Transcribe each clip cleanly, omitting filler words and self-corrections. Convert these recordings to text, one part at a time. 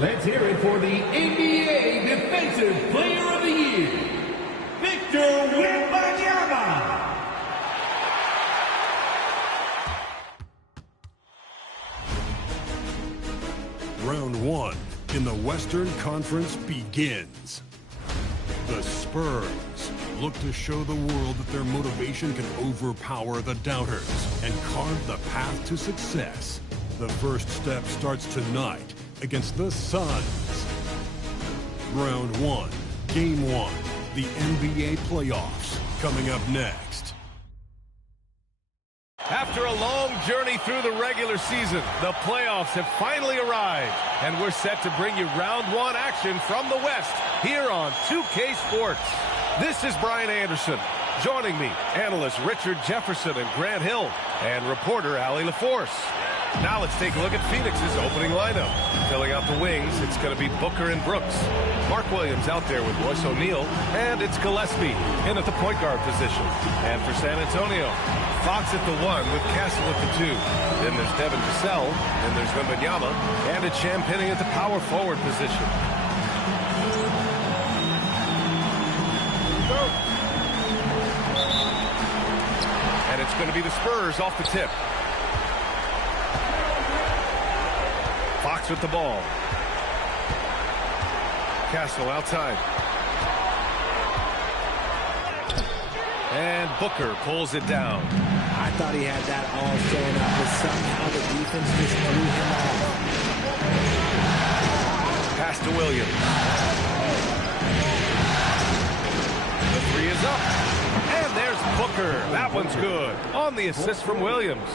Let's hear it for the NBA Defensive Player of the Year, Victor Wembanyama. Round one in the Western Conference begins. The Spurs look to show the world that their motivation can overpower the doubters and carve the path to success. The first step starts tonight against the Suns. Round one, Game 1, the NBA playoffs, coming up next. After a long journey through the regular season, the playoffs have finally arrived, and we're set to bring you round one action from the West here on 2K Sports. This is Brian Anderson. Joining me, analysts Richard Jefferson and Grant Hill, and reporter Allie LaForce. Now let's take a look at Phoenix's opening lineup. Filling out the wings, it's going to be Booker and Brooks. Mark Williams out there with Royce O'Neal, and it's Gillespie in at the point guard position. And for San Antonio, Fox at the 1 with Castle at the 2. Then there's Devin Vassell, and there's Wembanyama, and it's Champagnie at the power forward position. And it's going to be the Spurs off the tip. Fox with the ball. Castle outside. And Booker pulls it down. I thought he had that all showing up, but somehow the defense just threw him off. Pass to Williams. The 3 is up. And there's Booker. That one's good. On the assist from Williams.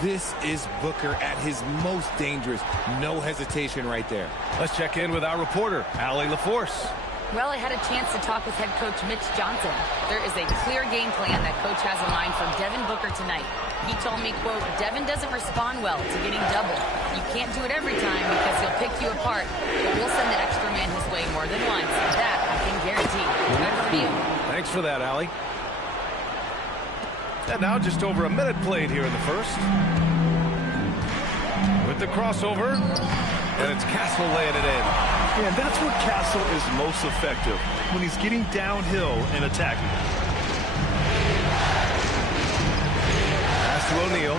This is Booker at his most dangerous. No hesitation right there. Let's check in with our reporter, Allie LaForce. Well, I had a chance to talk with head coach Mitch Johnson. There is a clear game plan that coach has in mind for Devin Booker tonight. He told me, quote, Devin doesn't respond well to getting double. You can't do it every time because he'll pick you apart, but we'll send the extra man his way more than once. That I can guarantee. Good for you. Thanks for that, Allie. And now just over a minute played here in the first. With the crossover, and it's Castle laying it in. Yeah, and that's where Castle is most effective, when he's getting downhill and attacking. Pass to O'Neal.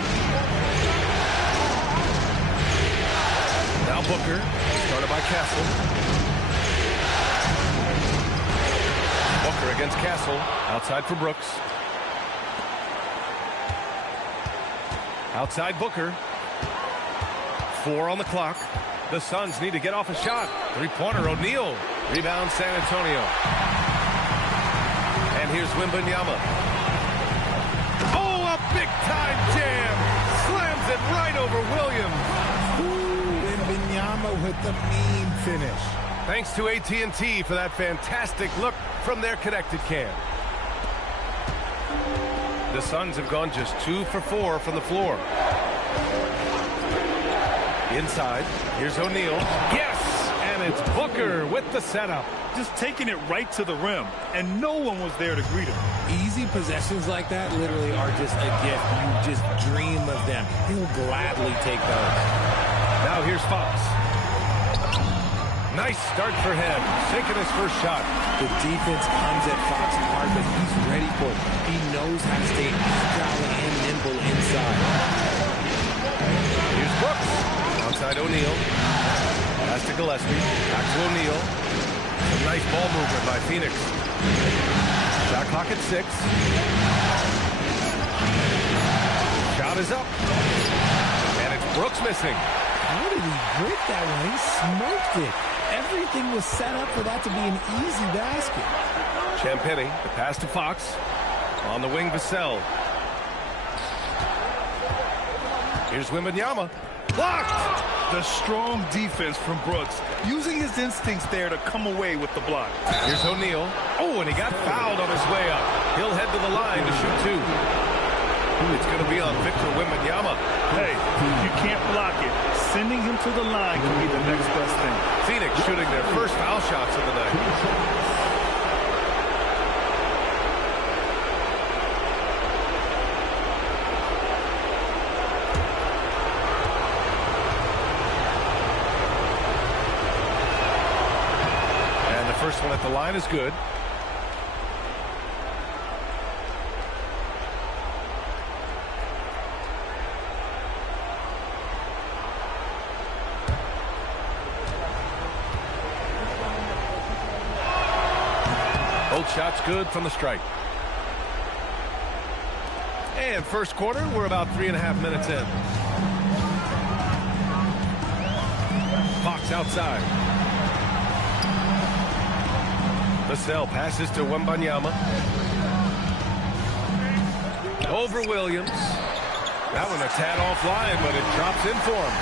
Now Booker, started by Castle. Booker against Castle, outside for Brooks. Outside Booker. 4 on the clock. The Suns need to get off a shot. Three-pointer, O'Neal. Rebound, San Antonio. And here's Wembanyama. Oh, a big-time jam. Slams it right over Williams. Ooh, Wembanyama with the mean finish. Thanks to AT&T for that fantastic look from their connected cam. The Suns have gone just 2 for 4 from the floor. Inside, here's O'Neal. Yes! And it's Booker with the setup. Just taking it right to the rim, and no one was there to greet him. Easy possessions like that literally are just a gift. You just dream of them. He'll gladly take those. Now here's Fox. Nice start for him. Sinking his first shot. The defense comes at Fox hard, but he's ready for it. He knows how to stay agile and nimble inside. Here's Brooks. Outside O'Neal. Pass to Gillespie. Back to O'Neal. Some nice ball movement by Phoenix. Shot clock at 6. Shot is up. And it's Brooks missing. How did he break that one? He smoked it. Everything was set up for that to be an easy basket. Champagnie, the pass to Fox. On the wing, Vassell. Here's Wembanyama. Blocked! The strong defense from Brooks, using his instincts there to come away with the block. Here's O'Neal. Oh, and he got fouled on his way up. He'll head to the line to shoot 2. It's going to be on Victor Wembanyama. Hey, you can't block it. Sending him to the line can be the next best thing. Phoenix shooting their first foul shots of the night. the line is good. Both shots good from the strike. And first quarter, we're about 3.5 minutes in. Fox outside. Vassell passes to Wembanyama. Over Williams. That one a tad offline, but it drops in for him.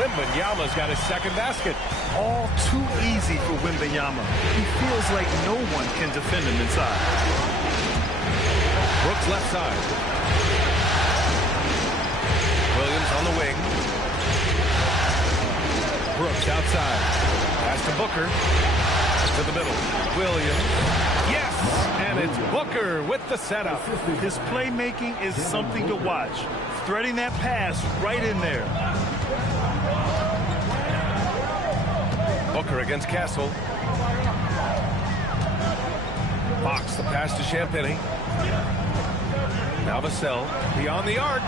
Wembanyama's got his second basket. All too easy for Wembanyama. He feels like no one can defend him inside. Brooks left side. Williams on the wing. Brooks outside. Pass to Booker. To the middle. Williams. Yes! And it's Booker with the setup. His playmaking is something to watch. Threading that pass right in there. Booker against Castle. Fox, the pass to Champagny. Now Vassell beyond the arc.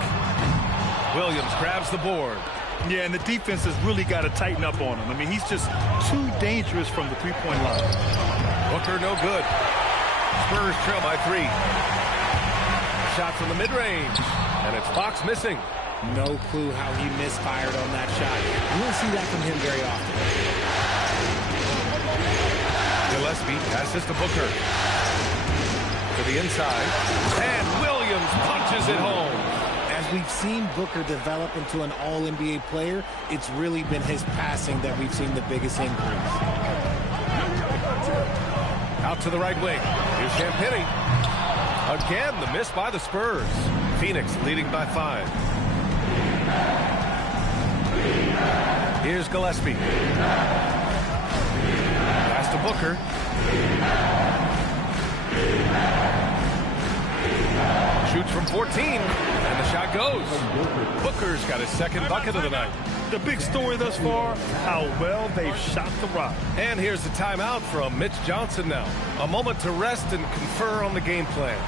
Williams grabs the board. Yeah, and the defense has really got to tighten up on him. I mean, he's just too dangerous from the three-point line. Booker no good. Spurs trail by 3. Shot from the mid-range. And it's Fox missing. No clue how he misfired on that shot. You don't see that from him very often. Gillespie passes to Booker. To the inside. And Williams punches it home. As we've seen Booker develop into an all-NBA player, it's really been his passing that we've seen the biggest increase. Out to the right wing. Here's Champagny. Again, the miss by the Spurs. Phoenix leading by 5. Here's Gillespie. Pass to Booker. Shoots from 14, and the shot goes. Booker's got his second bucket of the night. The big story thus far, how well they've shot the rock. And here's the timeout from Mitch Johnson now. A moment to rest and confer on the game plan.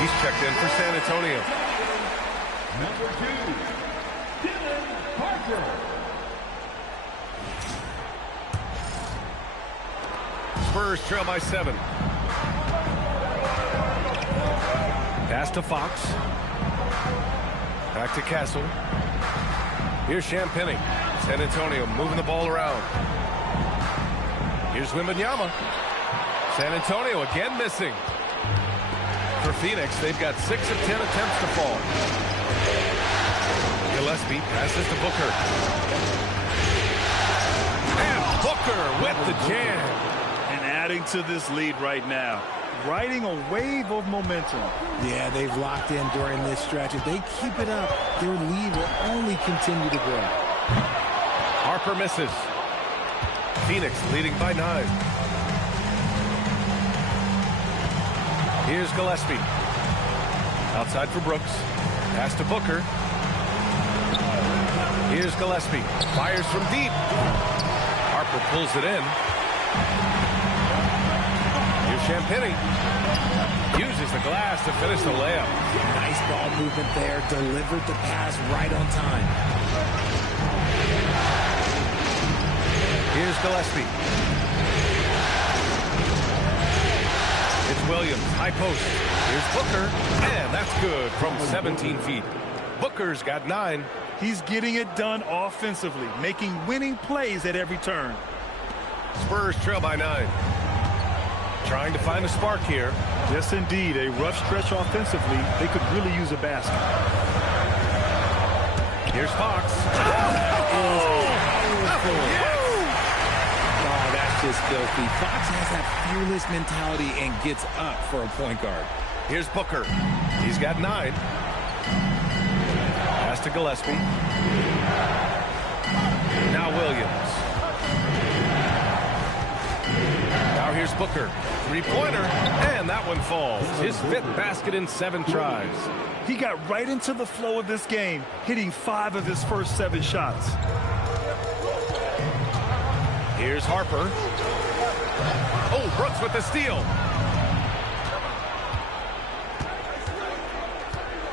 He's checked in for San Antonio. Number 2, Dylan Parker. Spurs trail by 7. Pass to Fox. Back to Castle. Here's Champagny. San Antonio moving the ball around. Here's Wembanyama. San Antonio again missing. For Phoenix, they've got 6 of 10 attempts to fall. Gillespie passes to Booker. And Booker with the jam. And adding to this lead right now. Riding a wave of momentum. Yeah, they've locked in during this stretch. If they keep it up, their lead will only continue to grow. Harper misses. Phoenix leading by 9. Here's Gillespie. Outside for Brooks. Pass to Booker. Here's Gillespie. Fires from deep. Harper pulls it in. Champagny uses the glass to finish the layup. Nice ball movement there. Delivered the pass right on time. Here's Gillespie. It's Williams, high post. Here's Booker, and that's good from 17 feet. Booker's got 9. He's getting it done offensively, making winning plays at every turn. Spurs trail by 9. Trying to find a spark here. Yes, indeed. A rough stretch offensively. They could really use a basket. Here's Fox. Oh, that's just filthy. Fox has that fearless mentality and gets up for a point guard. Here's Booker. He's got 9. Pass to Gillespie. Now Williams. Now here's Booker. Three-pointer, and that one falls. His 5th basket in 7 tries. He got right into the flow of this game, hitting 5 of his first 7 shots. Here's Harper. Oh, Brooks with the steal.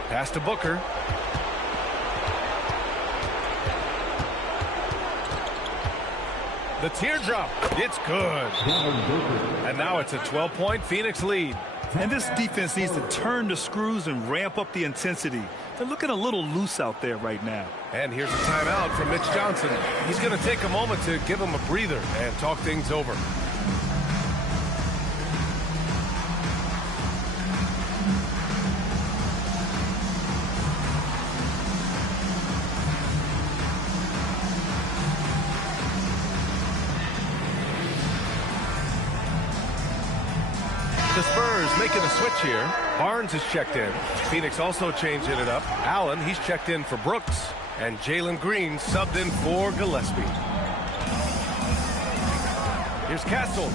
Pass to Booker. The teardrop. It's good. And now it's a 12-point Phoenix lead. And this defense needs to turn the screws and ramp up the intensity. They're looking a little loose out there right now. And here's a timeout from Mitch Johnson. He's going to take a moment to give him a breather and talk things over. The Spurs making a switch here. Barnes is checked in. Phoenix also changing it up. Allen, he's checked in for Brooks. And Jalen Green subbed in for Gillespie. Here's Castle.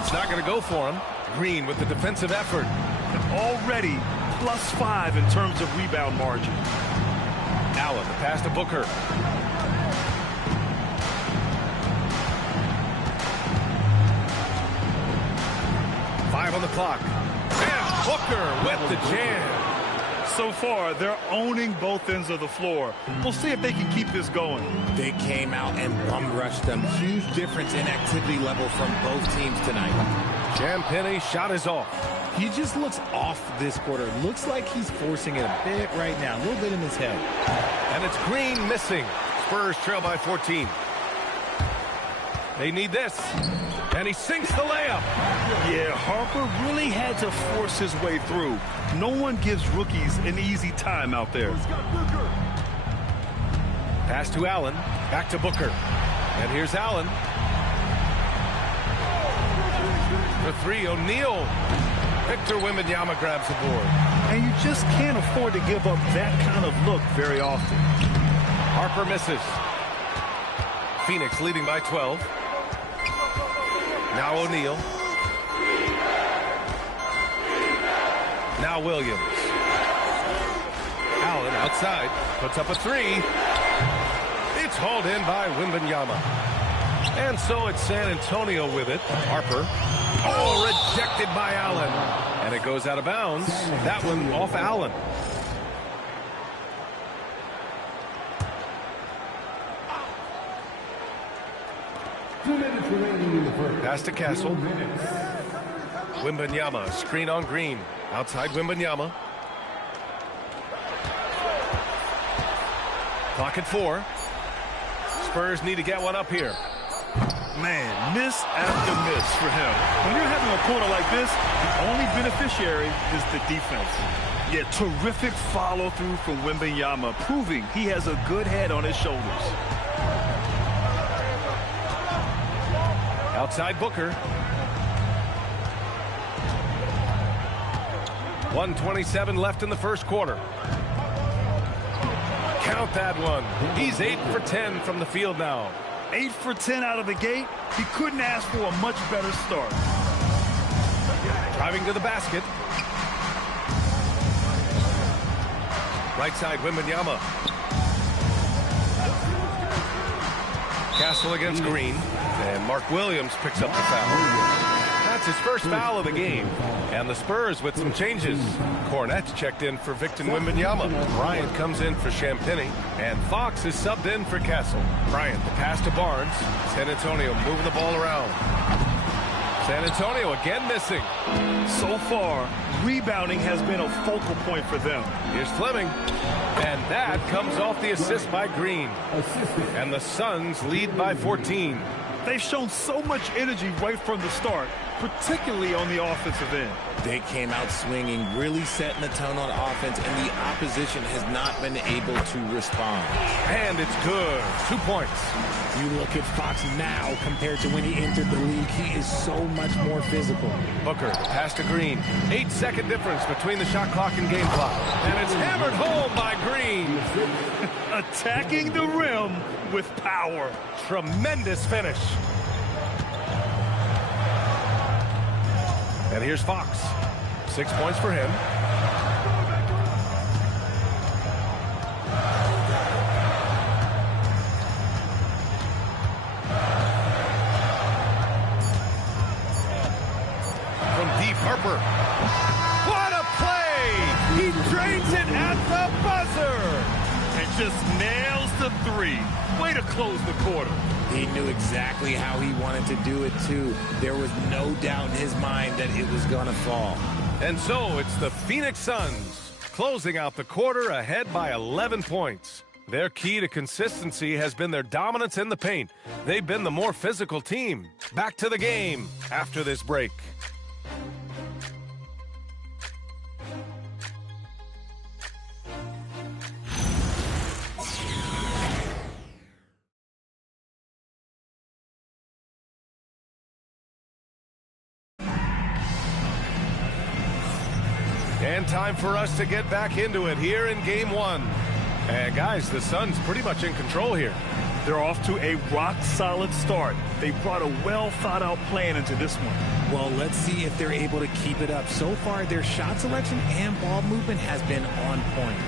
It's not going to go for him. Green with the defensive effort. Already +5 in terms of rebound margin. Allen, the pass to Booker. On the clock. And Booker with the jam. So far, they're owning both ends of the floor. We'll see if they can keep this going. They came out and bum rushed them. Huge difference in activity level from both teams tonight. Champagny shot is off. He just looks off this quarter. Looks like he's forcing it a bit right now. A little bit in his head. And it's Green missing. Spurs trail by 14. They need this. And he sinks the layup. Yeah, Harper really had to force his way through. No one gives rookies an easy time out there. Pass to Allen. Back to Booker. And here's Allen. The 3, O'Neal. Victor Wembanyama grabs the board. And you just can't afford to give up that kind of look very often. Harper misses. Phoenix leading by 12. Now O'Neal. Now Williams. Allen outside. Puts up a 3. It's hauled in by Wembanyama. And so it's San Antonio with it. Harper. Oh, rejected by Allen. And it goes out of bounds. That one off Allen. Pass to Castle. Wembanyama, screen on Green. Outside Wembanyama. Clock at 4. Spurs need to get one up here. Man, miss after miss for him. When you're having a corner like this, the only beneficiary is the defense. Yeah, terrific follow-through from Wembanyama, proving he has a good head on his shoulders. Outside Booker. 1:27 left in the first quarter. Count that one. He's 8 for 10 from the field now. 8 for 10 out of the gate. He couldn't ask for a much better start. Driving to the basket. Right side, Wembanyama. Castle against Green. And Mark Williams picks up the foul. That's first foul of the game. And the Spurs with some changes. Cornette's checked in for Victor Wembanyama. Bryant comes in for Champagny. And Fox is subbed in for Castle. Bryant, the pass to Barnes. San Antonio moving the ball around. San Antonio again missing. So far, rebounding has been a focal point for them. Here's Fleming. And that comes off the assist by Green. And the Suns lead by 14. They've shown so much energy right from the start, particularly on the offensive end. They came out swinging, really setting the tone on offense, and the opposition has not been able to respond. And it's good. 2 points. You look at Fox now compared to when he entered the league. He is so much more physical. Booker, pass to Green. 8-second difference between the shot clock and game clock. And it's hammered home by Green. Attacking the rim with power. Tremendous finish. And here's Fox. 6 points for him. From deep, Harper. What a play! He drains it at the buzzer! And just nails the three. Way to close the quarter. He knew exactly how he wanted to do it, too. There was no doubt in his mind that it was going to fall. And so it's the Phoenix Suns closing out the quarter ahead by 11 points. Their key to consistency has been their dominance in the paint. They've been the more physical team. Back to the game after this break. And time for us to get back into it here in game one. And guys, the Suns pretty much in control here. They're off to a rock-solid start. They brought a well-thought-out plan into this one. Well, let's see if they're able to keep it up. So far, their shot selection and ball movement has been on point.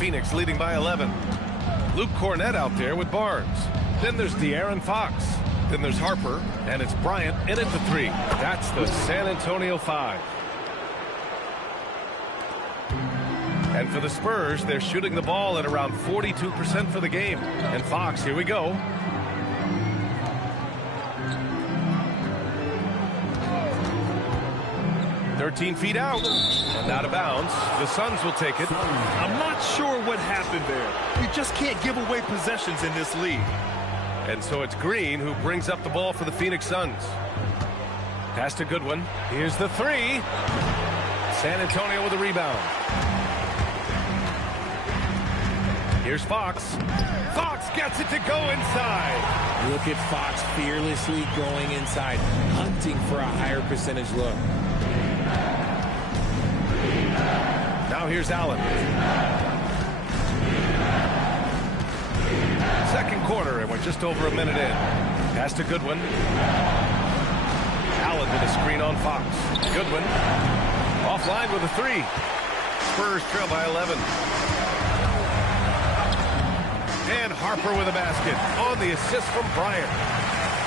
Phoenix leading by 11. Luke Cornette out there with Barnes. Then there's De'Aaron Fox. Then there's Harper, and it's Bryant in at the 3. That's the San Antonio 5. And for the Spurs, they're shooting the ball at around 42% for the game. And Fox, here we go. "13 feet out and out of bounds. The Suns will take it." I'm not sure what happened there. You just can't give away possessions in this league. And so it's Green who brings up the ball for the Phoenix Suns. Pass to Goodwin. Here's the 3. San Antonio with a rebound. Here's Fox. Fox gets it to go inside. Look at Fox fearlessly going inside, hunting for a higher percentage look. Now here's Allen. Second quarter, and we're just over a minute in. Pass to Goodwin. Allen with a screen on Fox. Goodwin offline with a 3. Spurs trail by 11. And Harper with a basket on the assist from Bryant.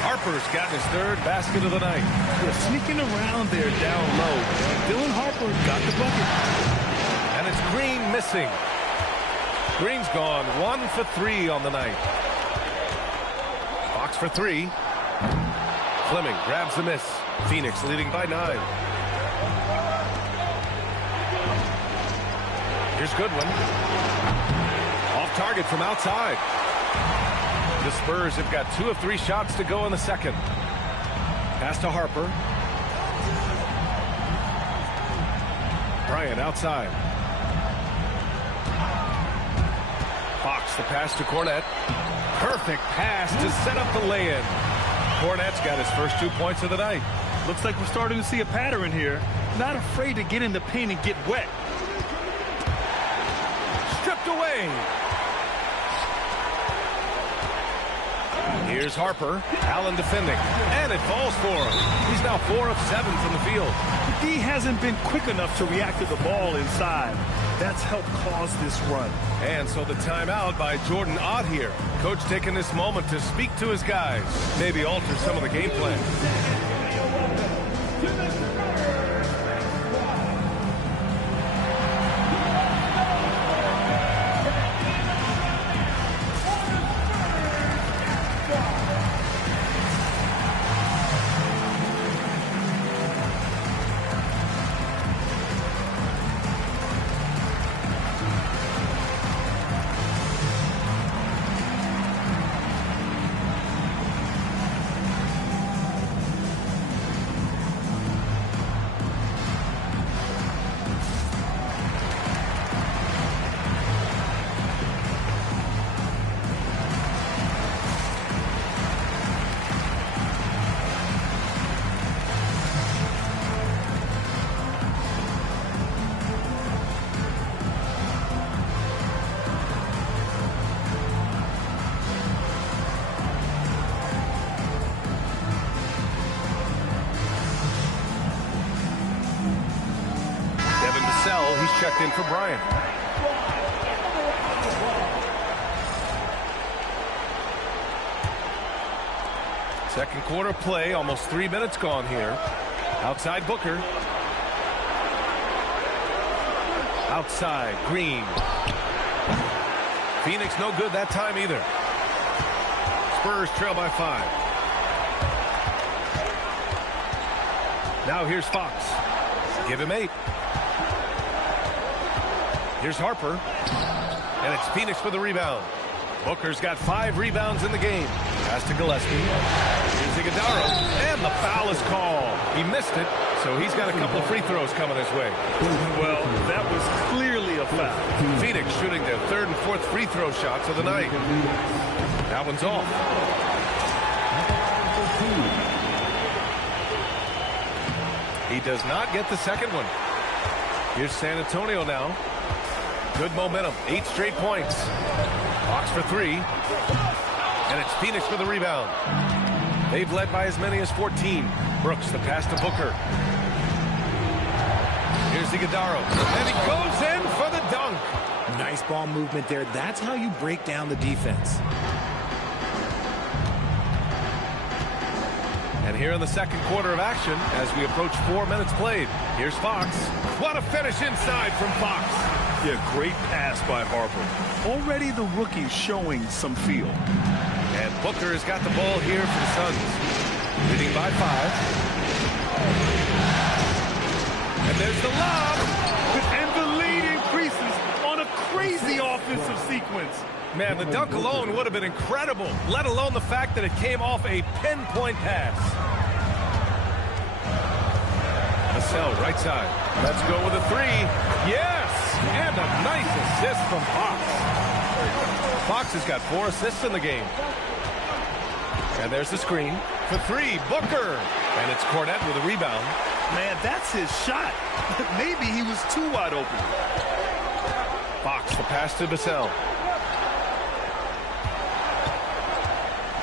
Harper's gotten his 3rd basket of the night. They're sneaking around there down low. Dylan Harper got the bucket. And it's Green missing. Green's gone 1 for 3 on the night. Fox for 3. Fleming grabs the miss. Phoenix leading by 9. Here's Goodwin. Off target from outside. The Spurs have got 2 of 3 shots to go in the second. Pass to Harper. Bryant outside. Fox the pass to Cornette. Perfect pass to set up the lay-in. Cornette's got his first 2 points of the night. Looks like we're starting to see a pattern here. Not afraid to get in the paint and get wet. Stripped away. Here's Harper. Allen defending. And it falls for him. He's now 4 of 7 from the field. The D hasn't been quick enough to react to the ball inside. That's helped cause this run. And so the timeout by Jordan Ott here. Coach taking this moment to speak to his guys. Maybe alter some of the game plan. He's checked in for Bryant. Second quarter play, almost 3 minutes gone here. Outside Booker. Outside Green. Phoenix no good that time either. Spurs trail by 5. Now here's Fox. Give him 8. Here's Harper. And it's Phoenix for the rebound. Booker's got 5 rebounds in the game. Pass to Gillespie. Here's Iguodala. And the foul is called. He missed it, so he's got a couple of free throws coming his way. Well, that was clearly a foul. Phoenix shooting their 3rd and 4th free throw shots of the night. That one's off. He does not get the second one. Here's San Antonio now. Good momentum. 8 straight points. Fox for 3. And it's Phoenix for the rebound. They've led by as many as 14. Brooks, the pass to Booker. Here's Iguodala. And he goes in for the dunk. Nice ball movement there. That's how you break down the defense. And here in the second quarter of action, as we approach 4 minutes played, here's Fox. What a finish inside from Fox. Yeah, great pass by Harper. Already the rookie showing some feel. And Booker has got the ball here for the Suns. Leading by 5. And there's the lob. And the lead increases on a crazy offensive sequence. Man, the dunk alone would have been incredible, let alone the fact that it came off a pinpoint pass. Vassell, right side. Let's go with a 3. Yes! And a nice assist from Fox. Fox has got 4 assists in the game. And there's the screen for 3. Booker. And it's Cornette with a rebound. Man, that's his shot. Maybe he was too wide open. Fox, the pass to Vassell.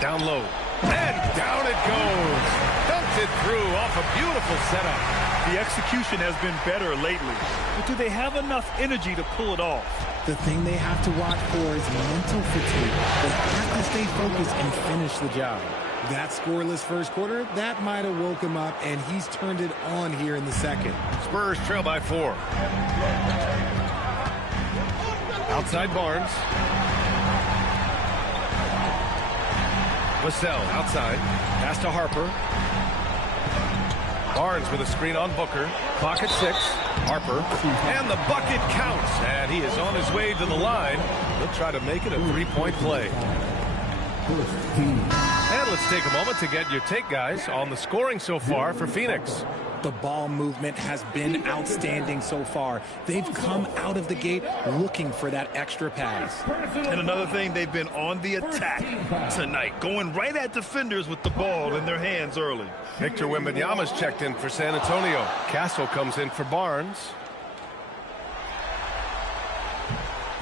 Down low. And down it goes. Dunked it through off a beautiful setup. The execution has been better lately. But do they have enough energy to pull it off? The thing they have to watch for is mental fatigue. They have to stay focused and finish the job. That scoreless first quarter, that might have woke him up, and he's turned it on here in the second. Spurs trail by 4. Outside Barnes. Vassell outside. Pass to Harper. Barnes with a screen on Booker. Clock at 6. Harper. And the bucket counts. And he is on his way to the line. He'll try to make it a 3-point play. And let's take a moment to get your take, guys, on the scoring so far for Phoenix. The ball movement has been outstanding so far. They've come out of the gate looking for that extra pass. And another thing, they've been on the attack tonight, going right at defenders with the ball in their hands early. Victor Wembanyama's checked in for San Antonio. Castle comes in for Barnes.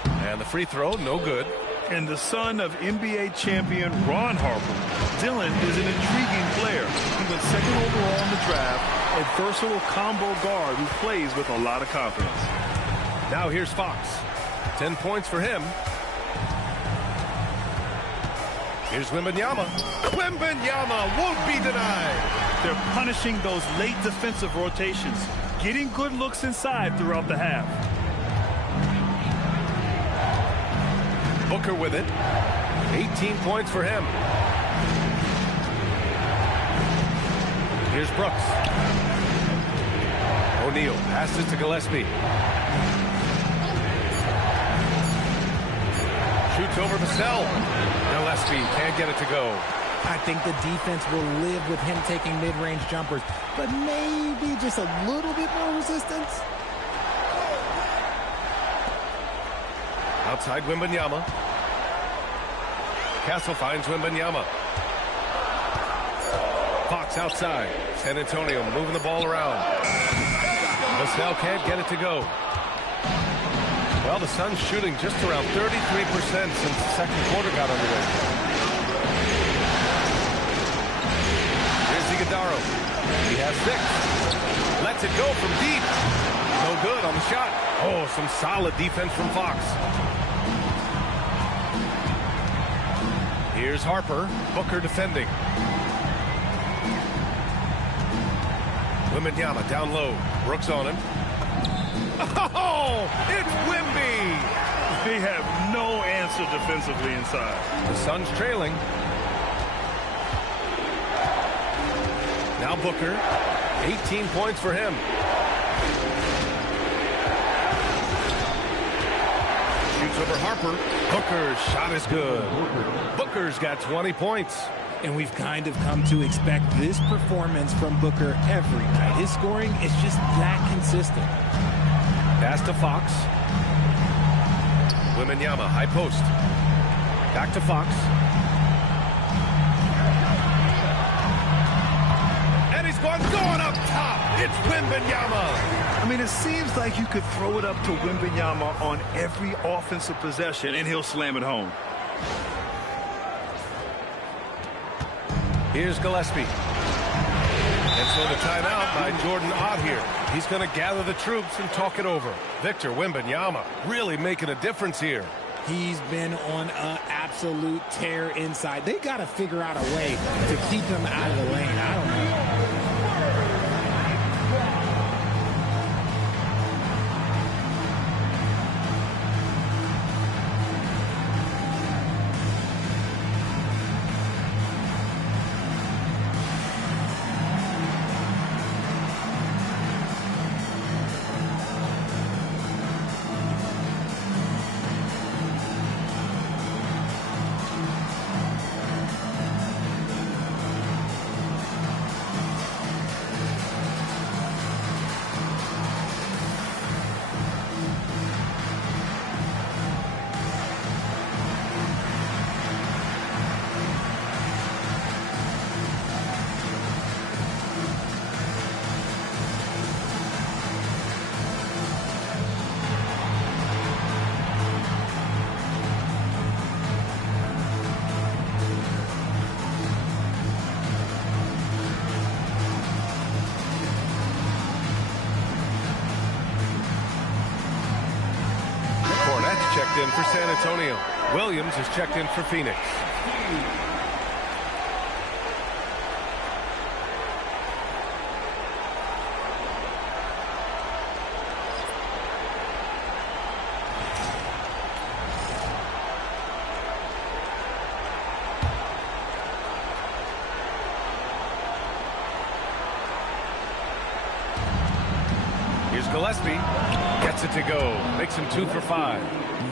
And the free throw, no good. And the son of NBA champion Ron Harper, Dillon is an intriguing player. He went second overall in the draft, a versatile combo guard who plays with a lot of confidence. Now here's Fox. 10 points for him. Here's Wembanyama. Wembanyama won't be denied. They're punishing those late defensive rotations, getting good looks inside throughout the half. Booker with it. 18 points for him. Here's Brooks. O'Neal passes to Gillespie. Shoots over Vassell. Gillespie can't get it to go. I think the defense will live with him taking mid-range jumpers, but maybe just a little bit more resistance. Outside Wembanyama. Castle finds Wembanyama. Fox outside. San Antonio moving the ball around. Vassell can't get it to go. Well, the Suns shooting just around 33% since the second quarter got underway. Here's Iguodala. He has 6. Lets it go from deep. No good on the shot. Oh, some solid defense from Fox. Here's Harper. Booker defending. Wembanyama down low. Brooks on him. Oh, it's Wemby. They have no answer defensively inside. The Suns trailing. Now Booker. 18 points for him. Shoots over Harper. Booker's shot is good. Booker's got 20 points. And we've kind of come to expect this performance from Booker every night. His scoring is just that consistent. Pass to Fox. Wembanyama, high post. Back to Fox. And he's going up top. It's Wembanyama. I mean, it seems like you could throw it up to Wembanyama on every offensive possession, and he'll slam it home. Here's Gillespie. And so the timeout by Jordan Ott here. He's going to gather the troops and talk it over. Victor Wembanyama really making a difference here. He's been on an absolute tear inside. They got to figure out a way to keep him out of the lane. I don't know. Checked in for San Antonio. Williams is checked in for Phoenix. Here's Gillespie. Gets it to go. Makes him 2 for 5.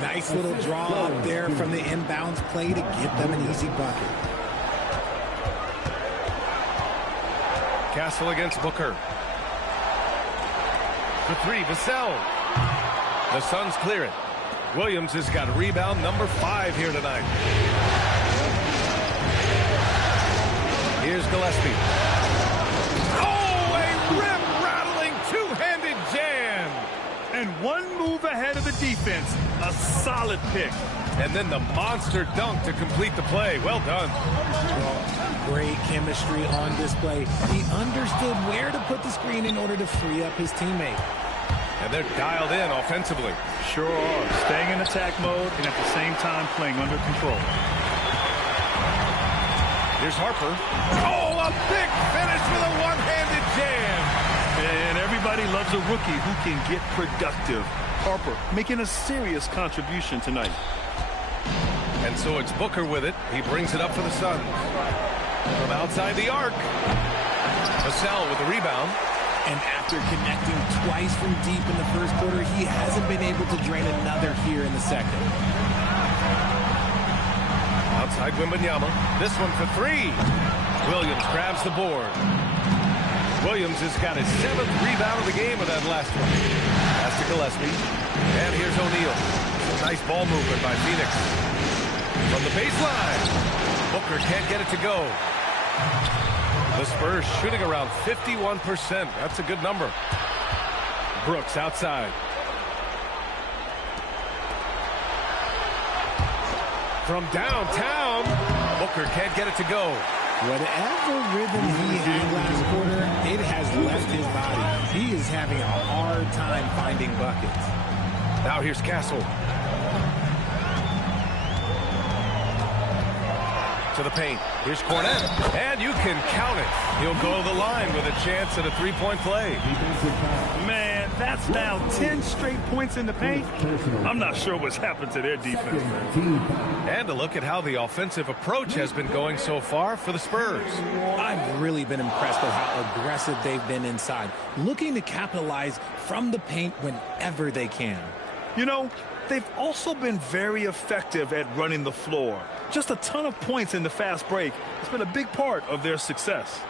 Nice little draw up there from the inbounds play to give them an easy bucket. Castle against Booker. For 3, Vassell. The Suns clear it. Williams has got rebound number 5 here tonight. Here's Gillespie. Oh, a rim-rattling two-handed jam. And one move ahead of the defense. A solid pick. And then the monster dunk to complete the play. Well done. Well, great chemistry on display. He understood where to put the screen in order to free up his teammate. And they're dialed in offensively. Sure are. Staying in attack mode and at the same time playing under control. Here's Harper. Oh, a big finish with a one-handed jam. And everybody loves a rookie who can get productive. Harper making a serious contribution tonight. And so it's Booker with it. He brings it up for the Suns. From outside the arc. Vassell with the rebound. And after connecting twice from deep in the first quarter, he hasn't been able to drain another here in the second. Outside Wembanyama. This one for three. Williams grabs the board. Williams has got his 7th rebound of the game with that last one. Pass to Gillespie. And here's O'Neal. Nice ball movement by Phoenix. From the baseline. Booker can't get it to go. The Spurs shooting around 51%. That's a good number. Brooks outside. From downtown, Booker can't get it to go. Whatever rhythm he had last quarter, it has left his body. He is having a hard time finding buckets. Now here's Castle. To the paint. Here's Cornette. And you can count it. He'll go to the line with a chance at a three-point play. Man, that's now 10 straight points in the paint. I'm not sure what's happened to their defense. And a look at how the offensive approach has been going so far for the Spurs. I've really been impressed with how aggressive they've been inside, looking to capitalize from the paint whenever they can. You know, they've also been very effective at running the floor. Just a ton of points in the fast break. It's been a big part of their success.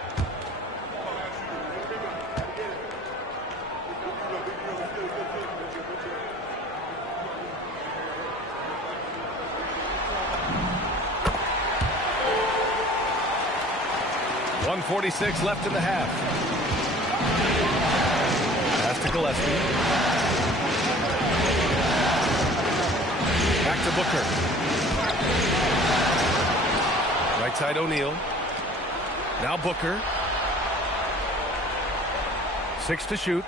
.146 left in the half. Pass to Gillespie. Back to Booker. Right side O'Neal. Now Booker. 6 to shoot.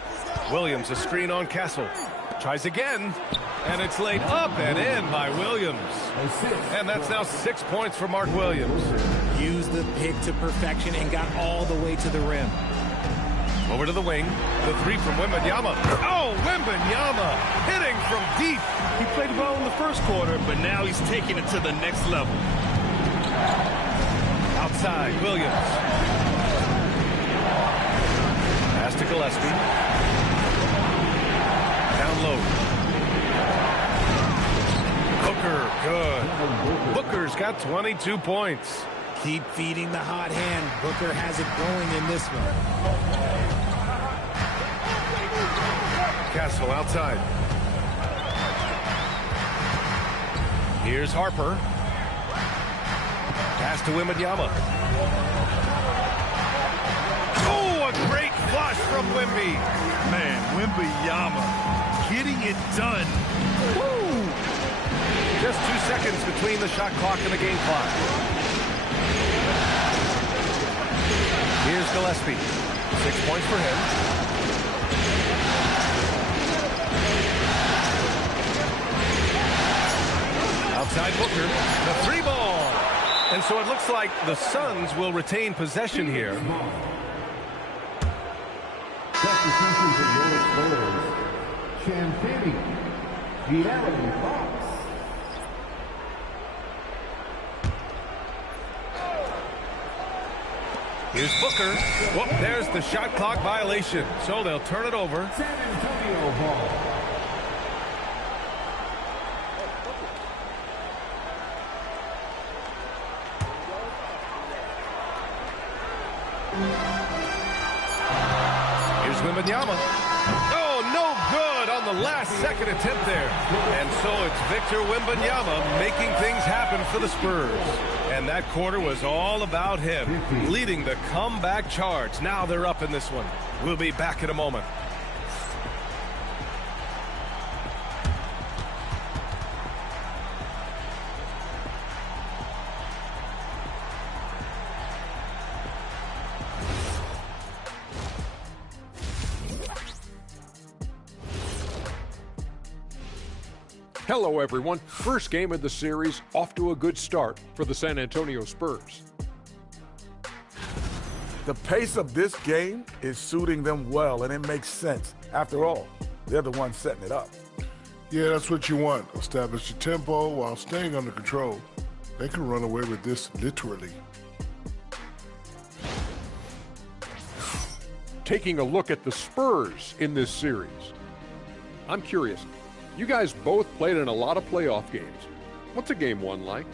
Williams a screen on Castle. Tries again. And it's laid up and in by Williams. And that's now 6 points for Mark Williams. Used the pick to perfection and got all the way to the rim. Over to the wing. The three from Wembanyama. Oh, Wembanyama hitting from deep. He played well in the first quarter, but now he's taking it to the next level. Outside, Williams. Pass to Gillespie. Down low. Booker, good. Booker's got 22 points. Keep feeding the hot hand. Booker has it going in this one. Castle outside. Here's Harper. Pass to Wembanyama. Oh, a great flush from Wemby. Man, Wembanyama getting it done. Woo! Just 2 seconds between the shot clock and the game clock. Here's Gillespie. 6 points for him. Outside Booker. The three ball. And so it looks like the Suns will retain possession here. Here's Booker. Whoop, there's the shot clock violation. So they'll turn it over. San Antonio ball. Here's Wembanyama. Oh, no good on the last second attempt there. And so it's Victor Wembanyama making things happen for the Spurs. And that quarter was all about him, leading the comeback charge. Now they're up in this one. We'll be back in a moment. Hello, everyone. First game of the series, off to a good start for the San Antonio Spurs. The pace of this game is suiting them well, and it makes sense. After all, they're the ones setting it up. Yeah, that's what you want. Establish your tempo while staying under control. They can run away with this literally. Taking a look at the Spurs in this series. I'm curious. You guys both played in a lot of playoff games. What's a game one like?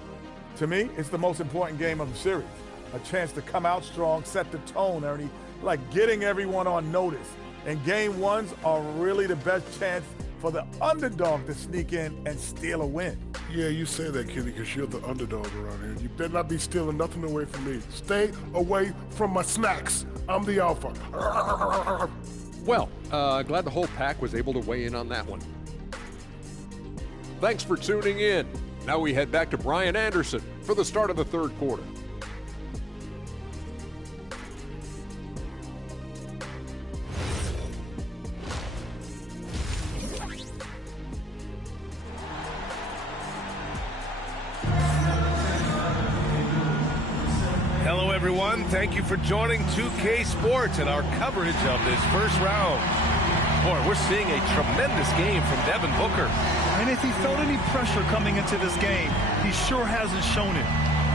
To me, it's the most important game of the series. A chance to come out strong, set the tone, Ernie, like getting everyone on notice. And game ones are really the best chance for the underdog to sneak in and steal a win. Yeah, you say that, Kenny, because you're the underdog around here. You better not be stealing nothing away from me. Stay away from my snacks. I'm the alpha. Well, glad the whole pack was able to weigh in on that one. Thanks for tuning in. Now we head back to Brian Anderson for the start of the third quarter. Hello, everyone. Thank you for joining 2K Sports and our coverage of this first round. Boy, we're seeing a tremendous game from Devin Booker. And if he felt any pressure coming into this game, he sure hasn't shown it.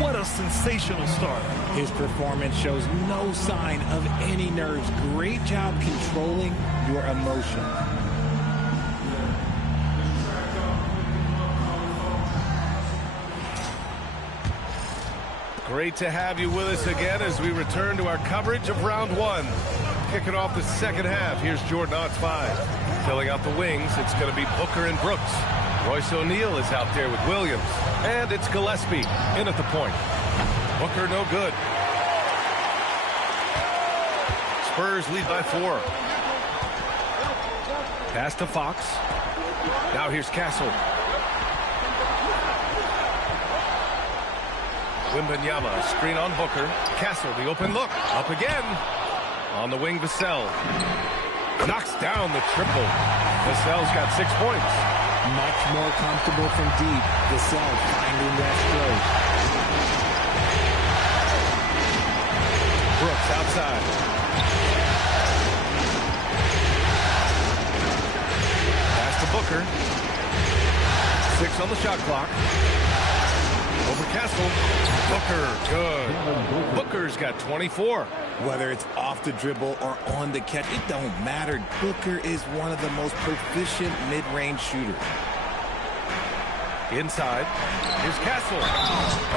What a sensational start. His performance shows no sign of any nerves. Great job controlling your emotion. Great to have you with us again as we return to our coverage of round one. Kicking off the second half, here's Jordan on 5. Filling out the wings, it's going to be Booker and Brooks. Royce O'Neal is out there with Williams. And it's Gillespie in at the point. Booker no good. Spurs lead by 4. Pass to Fox. Now here's Castle. Wembanyama, screen on Booker. Castle, the open look. Up again. On the wing, Vassell. Knocks down the triple. Vassell's got 6 points. Much more comfortable from deep. Vassell finding that stroke. Brooks outside. Pass to Booker. 6 on the shot clock. Over Castle. Booker, good. Booker's got 24. Whether it's off the dribble or on the catch, it don't matter. Booker is one of the most proficient mid-range shooters. Inside, here's Castle.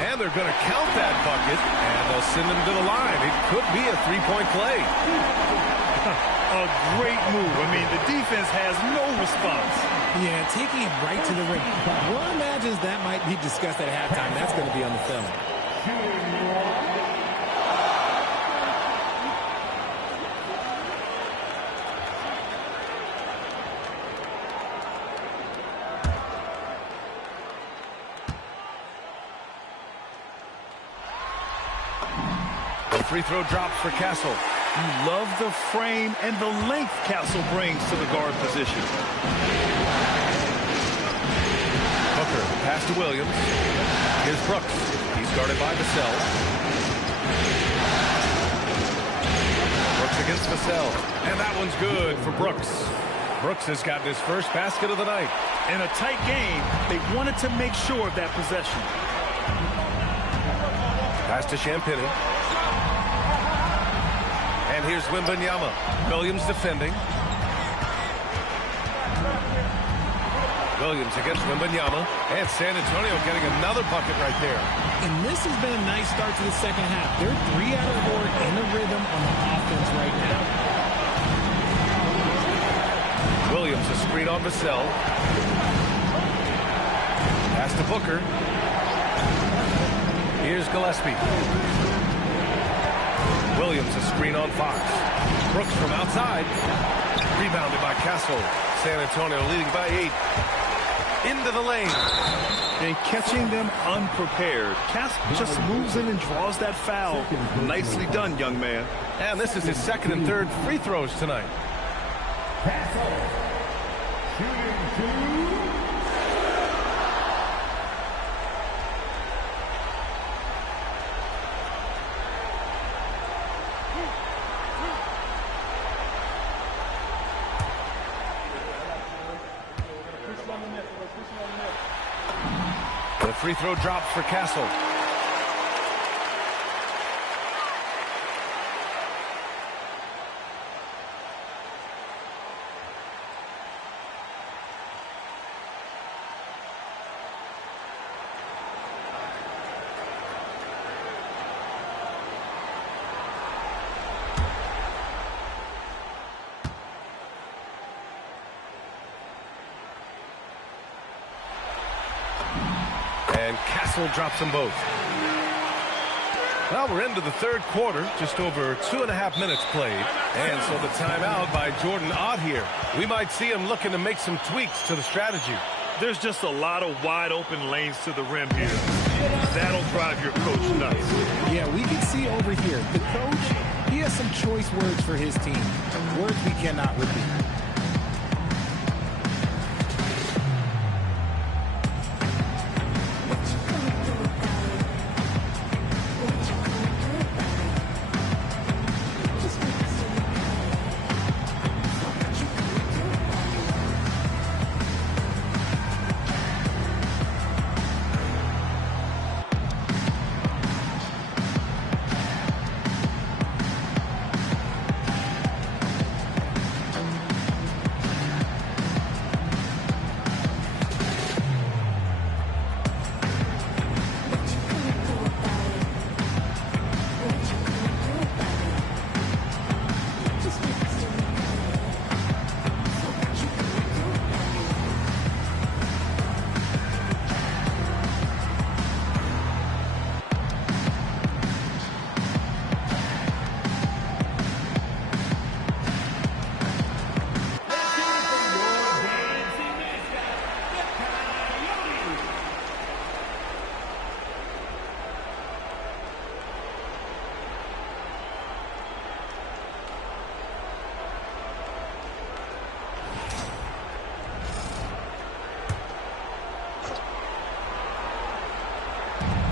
And they're going to count that bucket, and they'll send him to the line. It could be a three-point play. A great move. I mean, the defense has no response. Yeah, taking it right to the ring. One imagines that might be discussed at halftime. That's going to be on the film. Free throw drops for Castle. You love the frame and the length Castle brings to the guard position. Booker, pass to Williams. Here's Brooks. He's guarded by Vassell. Brooks against Vassell. And that one's good for Brooks. Brooks has gotten his first basket of the night. In a tight game, they wanted to make sure of that possession. Pass to Champagny. And here's Wembanyama. Williams defending. Williams against Wembanyama. And San Antonio getting another bucket right there. And this has been a nice start to the second half. They're 3 out of 4 in the rhythm on the offense right now. Williams a screen on Vassell. Pass to Booker. Here's Gillespie. Williams a screen on Fox. Brooks from outside. Rebounded by Castle. San Antonio leading by 8. Into the lane. And catching them unprepared. Castle just moves in and draws that foul. Nicely done, young man. And this is his second and third free throws tonight. free throw drops for Castle. And Castle drops them both. Well, we're into the third quarter, just over 2.5 minutes played. And so the timeout by Jordan Ott here. We might see him looking to make some tweaks to the strategy. There's just a lot of wide open lanes to the rim here. That'll drive your coach nuts. Yeah, we can see over here, the coach, he has some choice words for his team. Words we cannot repeat.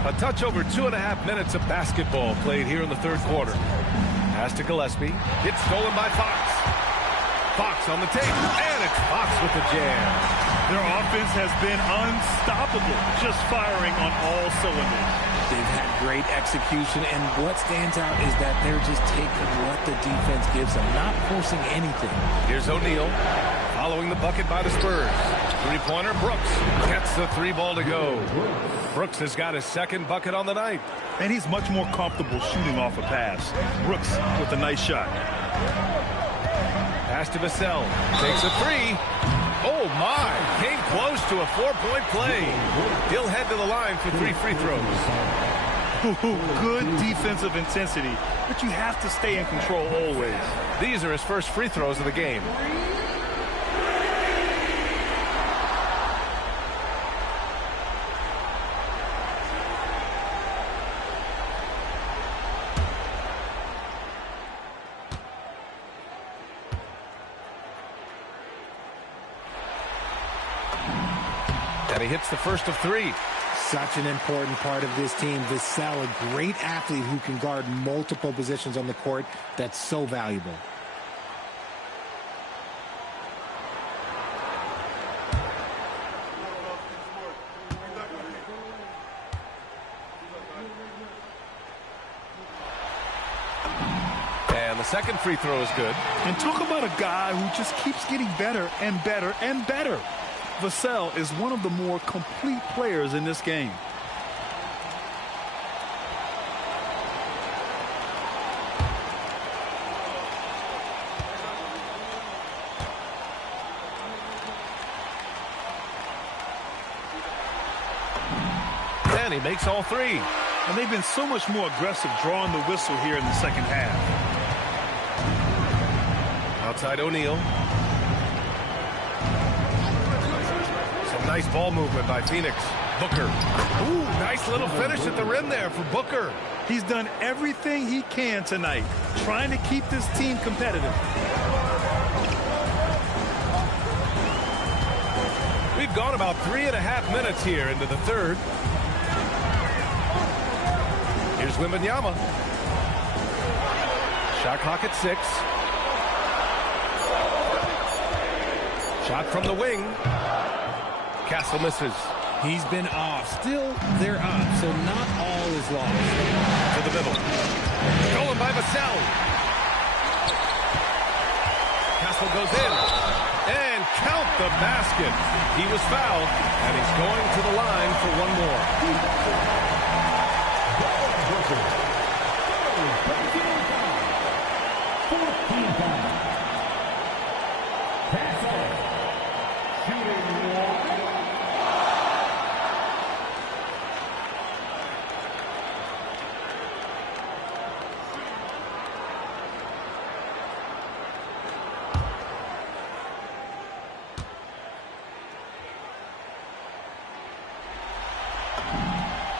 A touch over 2.5 minutes of basketball played here in the third quarter. Pass to Gillespie. It's stolen by Fox. Fox on the take, and it's Fox with the jam. Their offense has been unstoppable, just firing on all cylinders. They've had great execution, and what stands out is that they're just taking what the defense gives them, not forcing anything. Here's O'Neal following the bucket by the Spurs. Three-pointer, Brooks gets the three ball to go. Brooks has got his second bucket on the night. And he's much more comfortable shooting off a pass. Brooks with a nice shot. Pass to Vassell. Takes a three. Oh, my. Came close to a 4-point play. He'll head to the line for 3 free throws. Good defensive intensity, but you have to stay in control always. These are his first free throws of the game. And he hits the first of 3. Such an important part of this team. Vassell, a great athlete who can guard multiple positions on the court. That's so valuable. And the second free throw is good. And talk about a guy who just keeps getting better and better and better. Vassell is one of the more complete players in this game. And he makes all 3. And they've been so much more aggressive drawing the whistle here in the second half. Outside O'Neal. Nice ball movement by Phoenix. Booker. Ooh, nice little finish at the rim there for Booker. He's done everything he can tonight, trying to keep this team competitive. We've gone about 3.5 minutes here into the third. Here's Wembanyama. Shot clock at 6. Shot from the wing. Castle misses. He's been off. Still, they're up, so not all is lost. To the middle. Stolen by Vassell. Castle goes in. And count the basket. He was fouled, and he's going to the line for one more.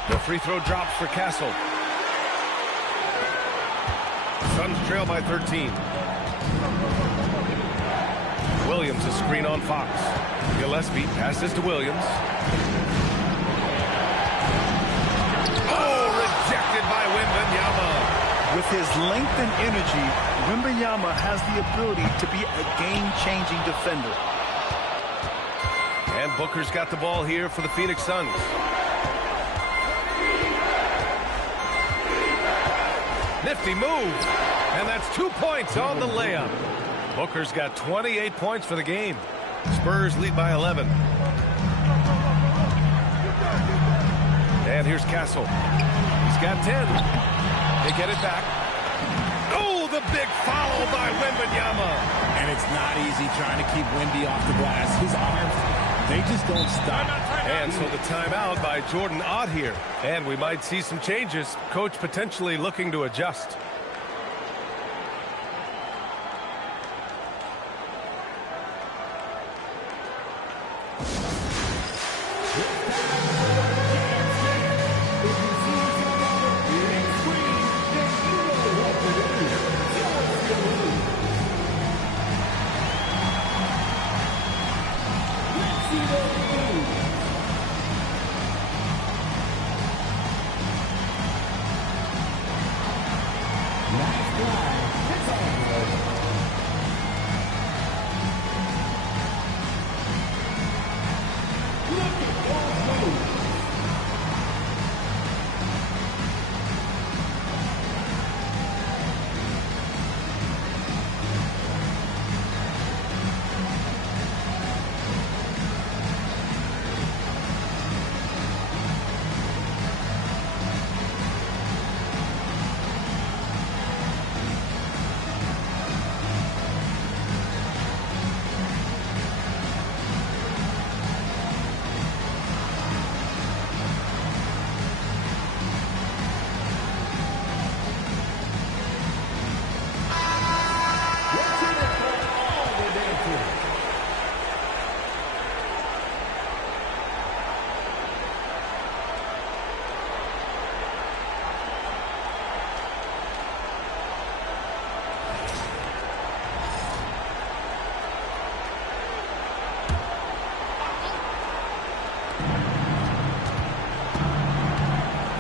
The free throw drops for Castle. Suns trail by 13. Williams, a screen on Fox. Gillespie passes to Williams. Oh, rejected by Wembanyama. With his length and energy, Wembanyama has the ability to be a game-changing defender. And Booker's got the ball here for the Phoenix Suns. Nifty move, and that's 2 points on the layup. Booker's got 28 points for the game. Spurs lead by 11. And here's Castle. He's got 10. They get it back. Oh, the big foul by Wembanyama. And it's not easy trying to keep Wemby off the glass. His arms, they just don't stop. And so the timeout by Jordan Ott here. And we might see some changes. Coach potentially looking to adjust.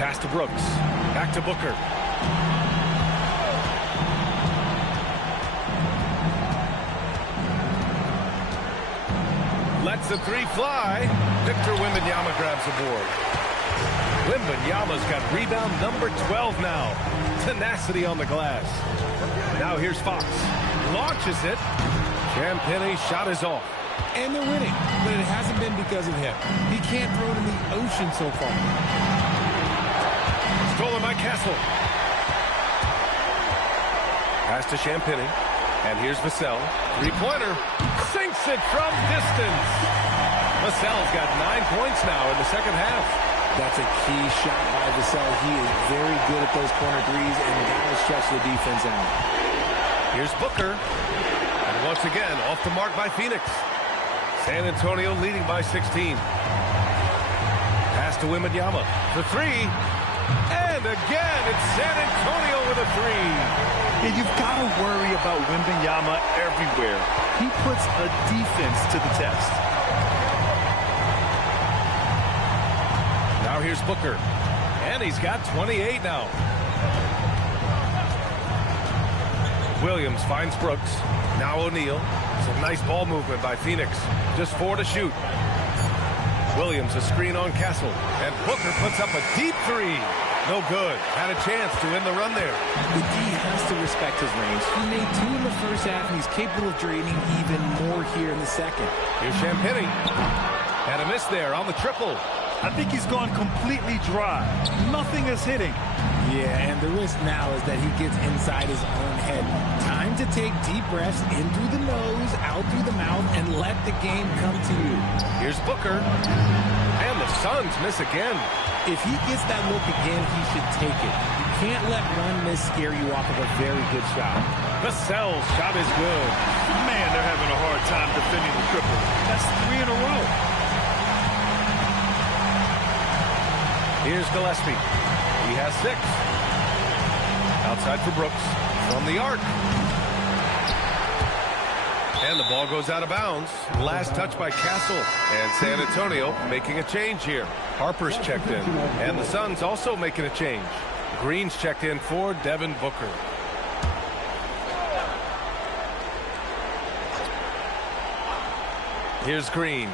Pass to Brooks. Back to Booker. Lets the three fly. Victor Wembanyama grabs the board. Wembanyama's got rebound number 12 now. Tenacity on the glass. Now here's Fox. Launches it. Champagny shot is off. And they're winning, but it hasn't been because of him. He can't throw it in the ocean so far. Stolen by Castle. Pass to Champagny. And here's Vassell. Three-pointer. Sinks it from distance. Vassell's got 9 points now in the second half. That's a key shot by Vassell. He is very good at those corner threes, and that'll stretch the defense out. Here's Booker. And once again, off the mark by Phoenix. San Antonio leading by 16. Pass to Wembanyama for three. And again, it's San Antonio with a three. And you've got to worry about Wembanyama everywhere. He puts a defense to the test. Now here's Booker. And he's got 28 now. Williams finds Brooks. Now O'Neal. Some nice ball movement by Phoenix. Just 4 to shoot. Williams a screen on Castle. And Booker puts up a deep three. No good. Had a chance to win the run there. The D has to respect his range. He made 2 in the first half, and he's capable of draining even more here in the second. Here's Champagny. And a miss there on the triple. I think he's gone completely dry. Nothing is hitting. Yeah, and the risk now is that he gets inside his own head. Time to take deep breaths in through the nose, out through the mouth, and let the game come to you. Here's Booker. And the Suns miss again. If he gets that look again, he should take it. You can't let one miss scare you off of a very good shot. Vassell's shot is good. Man, they're having a hard time defending the triple. That's 3 in a row. Here's Gillespie. He has 6. Outside for Brooks. From the arc. And the ball goes out of bounds. Last touch by Castle. And San Antonio making a change here. Harper's checked in. And the Suns also making a change. Green's checked in for Devin Booker. Here's Green.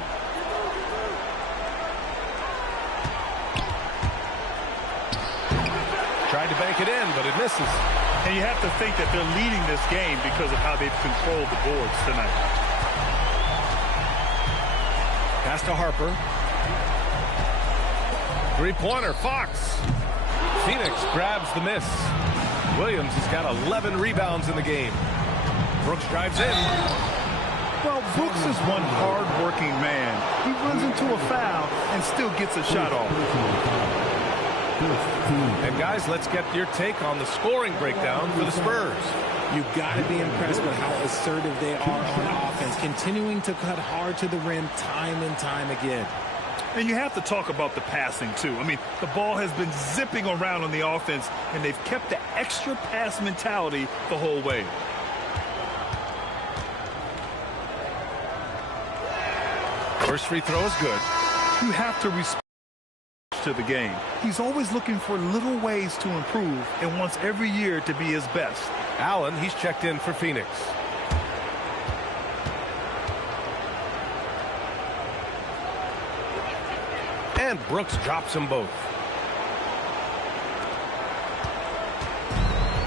Tried to bank it in, but it misses. And you have to think that they're leading this game because of how they've controlled the boards tonight. Pass to Harper. Three-pointer, Fox. Phoenix grabs the miss. Williams has got 11 rebounds in the game. Brooks drives in. Well, Brooks is one hard-working man. He runs into a foul and still gets a shot off. And guys, let's get your take on the scoring breakdown for the Spurs. You've got to be impressed with how assertive they are on offense, continuing to cut hard to the rim time and time again. And you have to talk about the passing, too. I mean, the ball has been zipping around on the offense, and they've kept the extra pass mentality the whole way. First free throw is good. You have to respect to the game. He's always looking for little ways to improve and wants every year to be his best. Allen, he's checked in for Phoenix. And Brooks drops them both.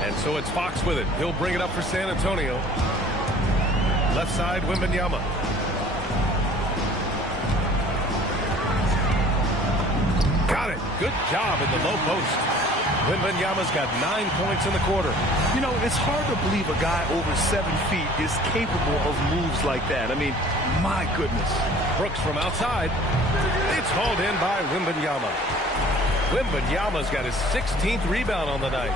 And so it's Fox with it. He'll bring it up for San Antonio. Left side, Wembanyama. Got it. Good job in the low post. Wembanyama's got 9 points in the quarter. You know, it's hard to believe a guy over 7 feet is capable of moves like that. I mean, my goodness. Brooks from outside. It's hauled in by Wembanyama. Wembanyama's got his 16th rebound on the night.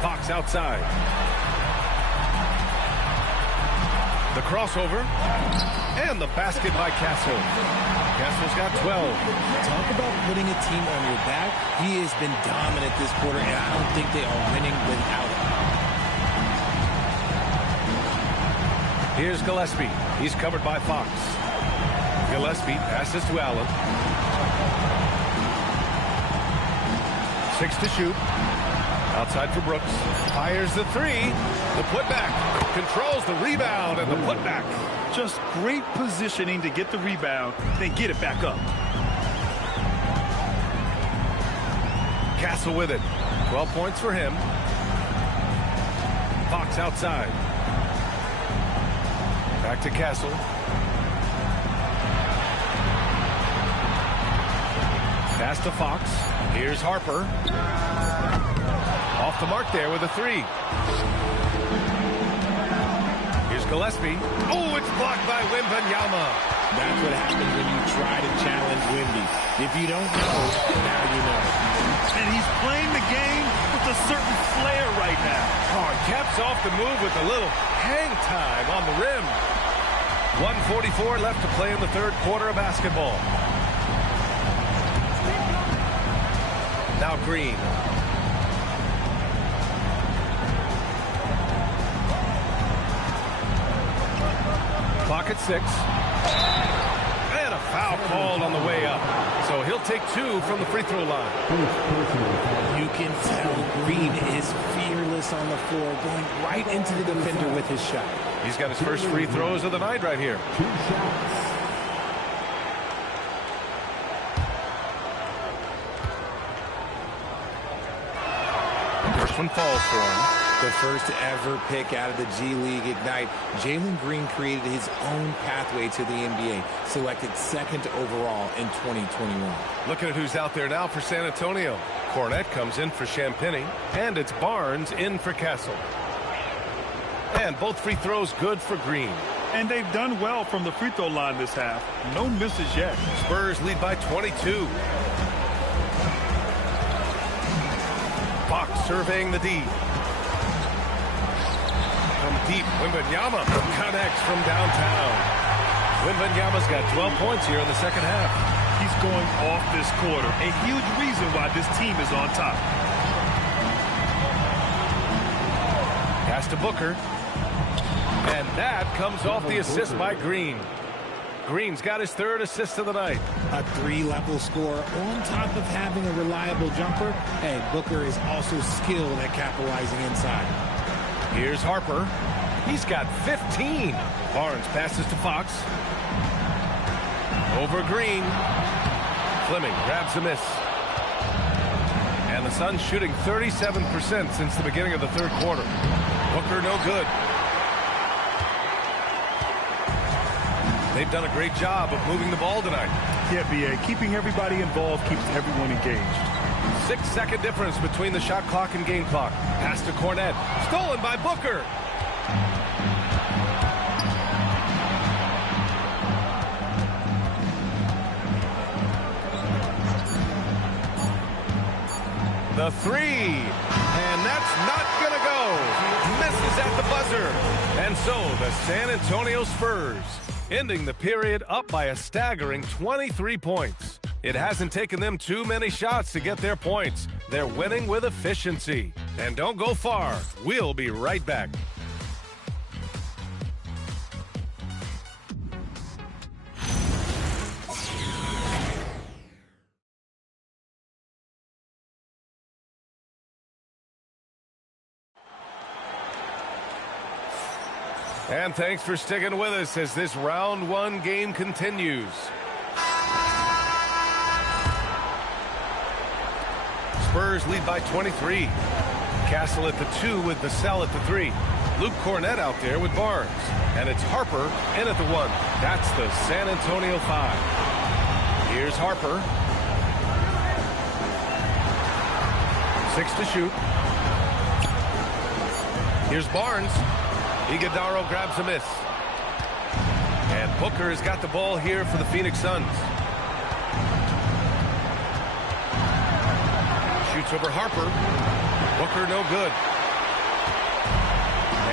Fox outside. The crossover. And the basket by Castle. Castle's got 12. Talk about putting a team on your back. He has been dominant this quarter, and I don't think they are winning without him. Here's Gillespie. He's covered by Fox. Gillespie passes to Allen. 6 to shoot. Outside for Brooks. Fires the 3. The putback. Controls the rebound and the putback. Just great positioning to get the rebound, then get it back up. Castle with it. 12 points for him. Fox outside. Back to Castle. Pass to Fox. Here's Harper. Off the mark there with a 3. Here's Gillespie. Oh, it's blocked by Wembanyama. That's what happens when you try to challenge Wemby. If you don't know, now you know. And he's playing the game with a certain flair right now. Oh, caps off the move with a little hang time on the rim. 1:44 left to play in the third quarter of basketball. Now Green. Clock at 6. And a foul called on the way up. So he'll take 2 from the free throw line. You can tell Green is fearless on the floor, going right into the defender with his shot. He's got his first free throws of the night right here. 2 shots. First one falls for him. The first ever pick out of the G League Ignite, Jalen Green created his own pathway to the NBA, selected second overall in 2021. Looking at who's out there now for San Antonio. Cornette comes in for Champagny, and it's Barnes in for Castle. And both free throws good for Green. And they've done well from the free throw line this half. No misses yet. Spurs lead by 22. Fox surveying the D. From deep, Wembanyama connects from downtown. Wembanyama's got 12 points here in the second half. He's going off this quarter. A huge reason why this team is on top. Pass to Booker. And that comes off the assist by Green. Green's got his third assist of the night. A 3-level score on top of having a reliable jumper. Hey, Booker is also skilled at capitalizing inside. Here's Harper. He's got 15. Barnes passes to Fox. Over Green. Fleming grabs the miss. And the Suns shooting 37% since the beginning of the third quarter. Booker no good. They've done a great job of moving the ball tonight. Yeah, B.A. Keeping everybody involved keeps everyone engaged. 6-second difference between the shot clock and game clock. Pass to Cornette. Stolen by Booker. The three. And that's not going to go. Misses at the buzzer. And so the San Antonio Spurs ending the period up by a staggering 23 points. It hasn't taken them too many shots to get their points. They're winning with efficiency. And don't go far. We'll be right back. And thanks for sticking with us as this round one game continues. Spurs lead by 23. Castle at the 2 with the cell at the 3. Luke Cornette out there with Barnes. And it's Harper in at the 1. That's the San Antonio 5. Here's Harper. 6 to shoot. Here's Barnes. Iguodala grabs a miss. And Booker has got the ball here for the Phoenix Suns. Shoots over Harper. Booker no good.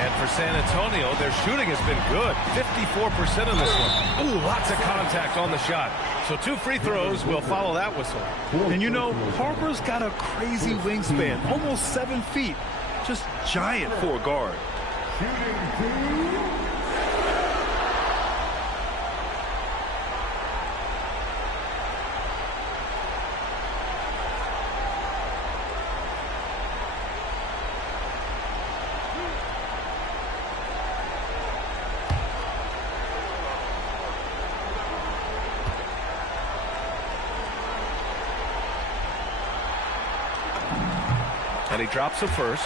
And for San Antonio, their shooting has been good. 54% on this one. Ooh, lots of contact on the shot. So 2 free throws will follow that whistle. And you know, Harper's got a crazy wingspan. Almost 7 feet. Just giant for a guard. And he drops the first.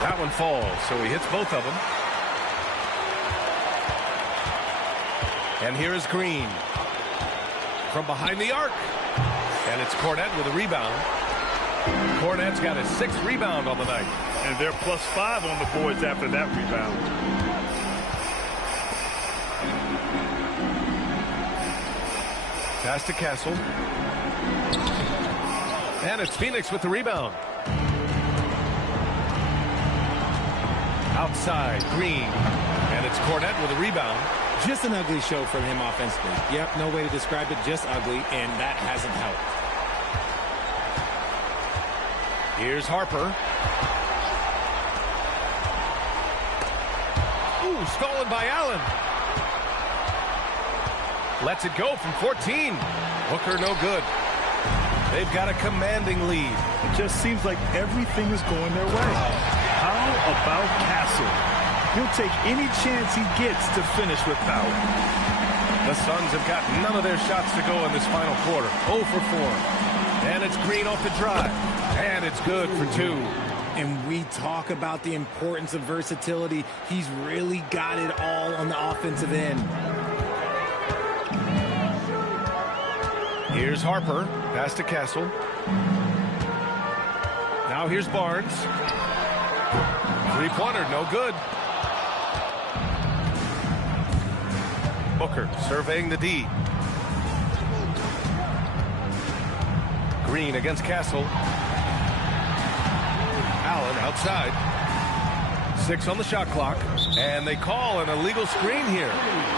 That one falls, so he hits both of them. And here is Green from behind the arc. And it's Cornette with a rebound. Cornette's got his 6th rebound on the night. And they're +5 on the boards after that rebound. Pass to Castle. And it's Phoenix with the rebound. Outside, Green. And it's Cornette with a rebound. Just an ugly show from him offensively. Yep, no way to describe it, just ugly, and that hasn't helped. Here's Harper. Ooh, stolen by Allen. Lets it go from 14. Booker no good. They've got a commanding lead. It just seems like everything is going their way. How about Castle? He'll take any chance he gets to finish with power. The Suns have got none of their shots to go in this final quarter. 0 for 4. And it's Green off the drive. And it's good for 2. And we talk about the importance of versatility. He's really got it all on the offensive end. Here's Harper. Pass to Castle. Now here's Barnes. Three-pointer, no good. Booker surveying the D. Green against Castle. Allen outside. 6 on the shot clock. And they call an illegal screen here.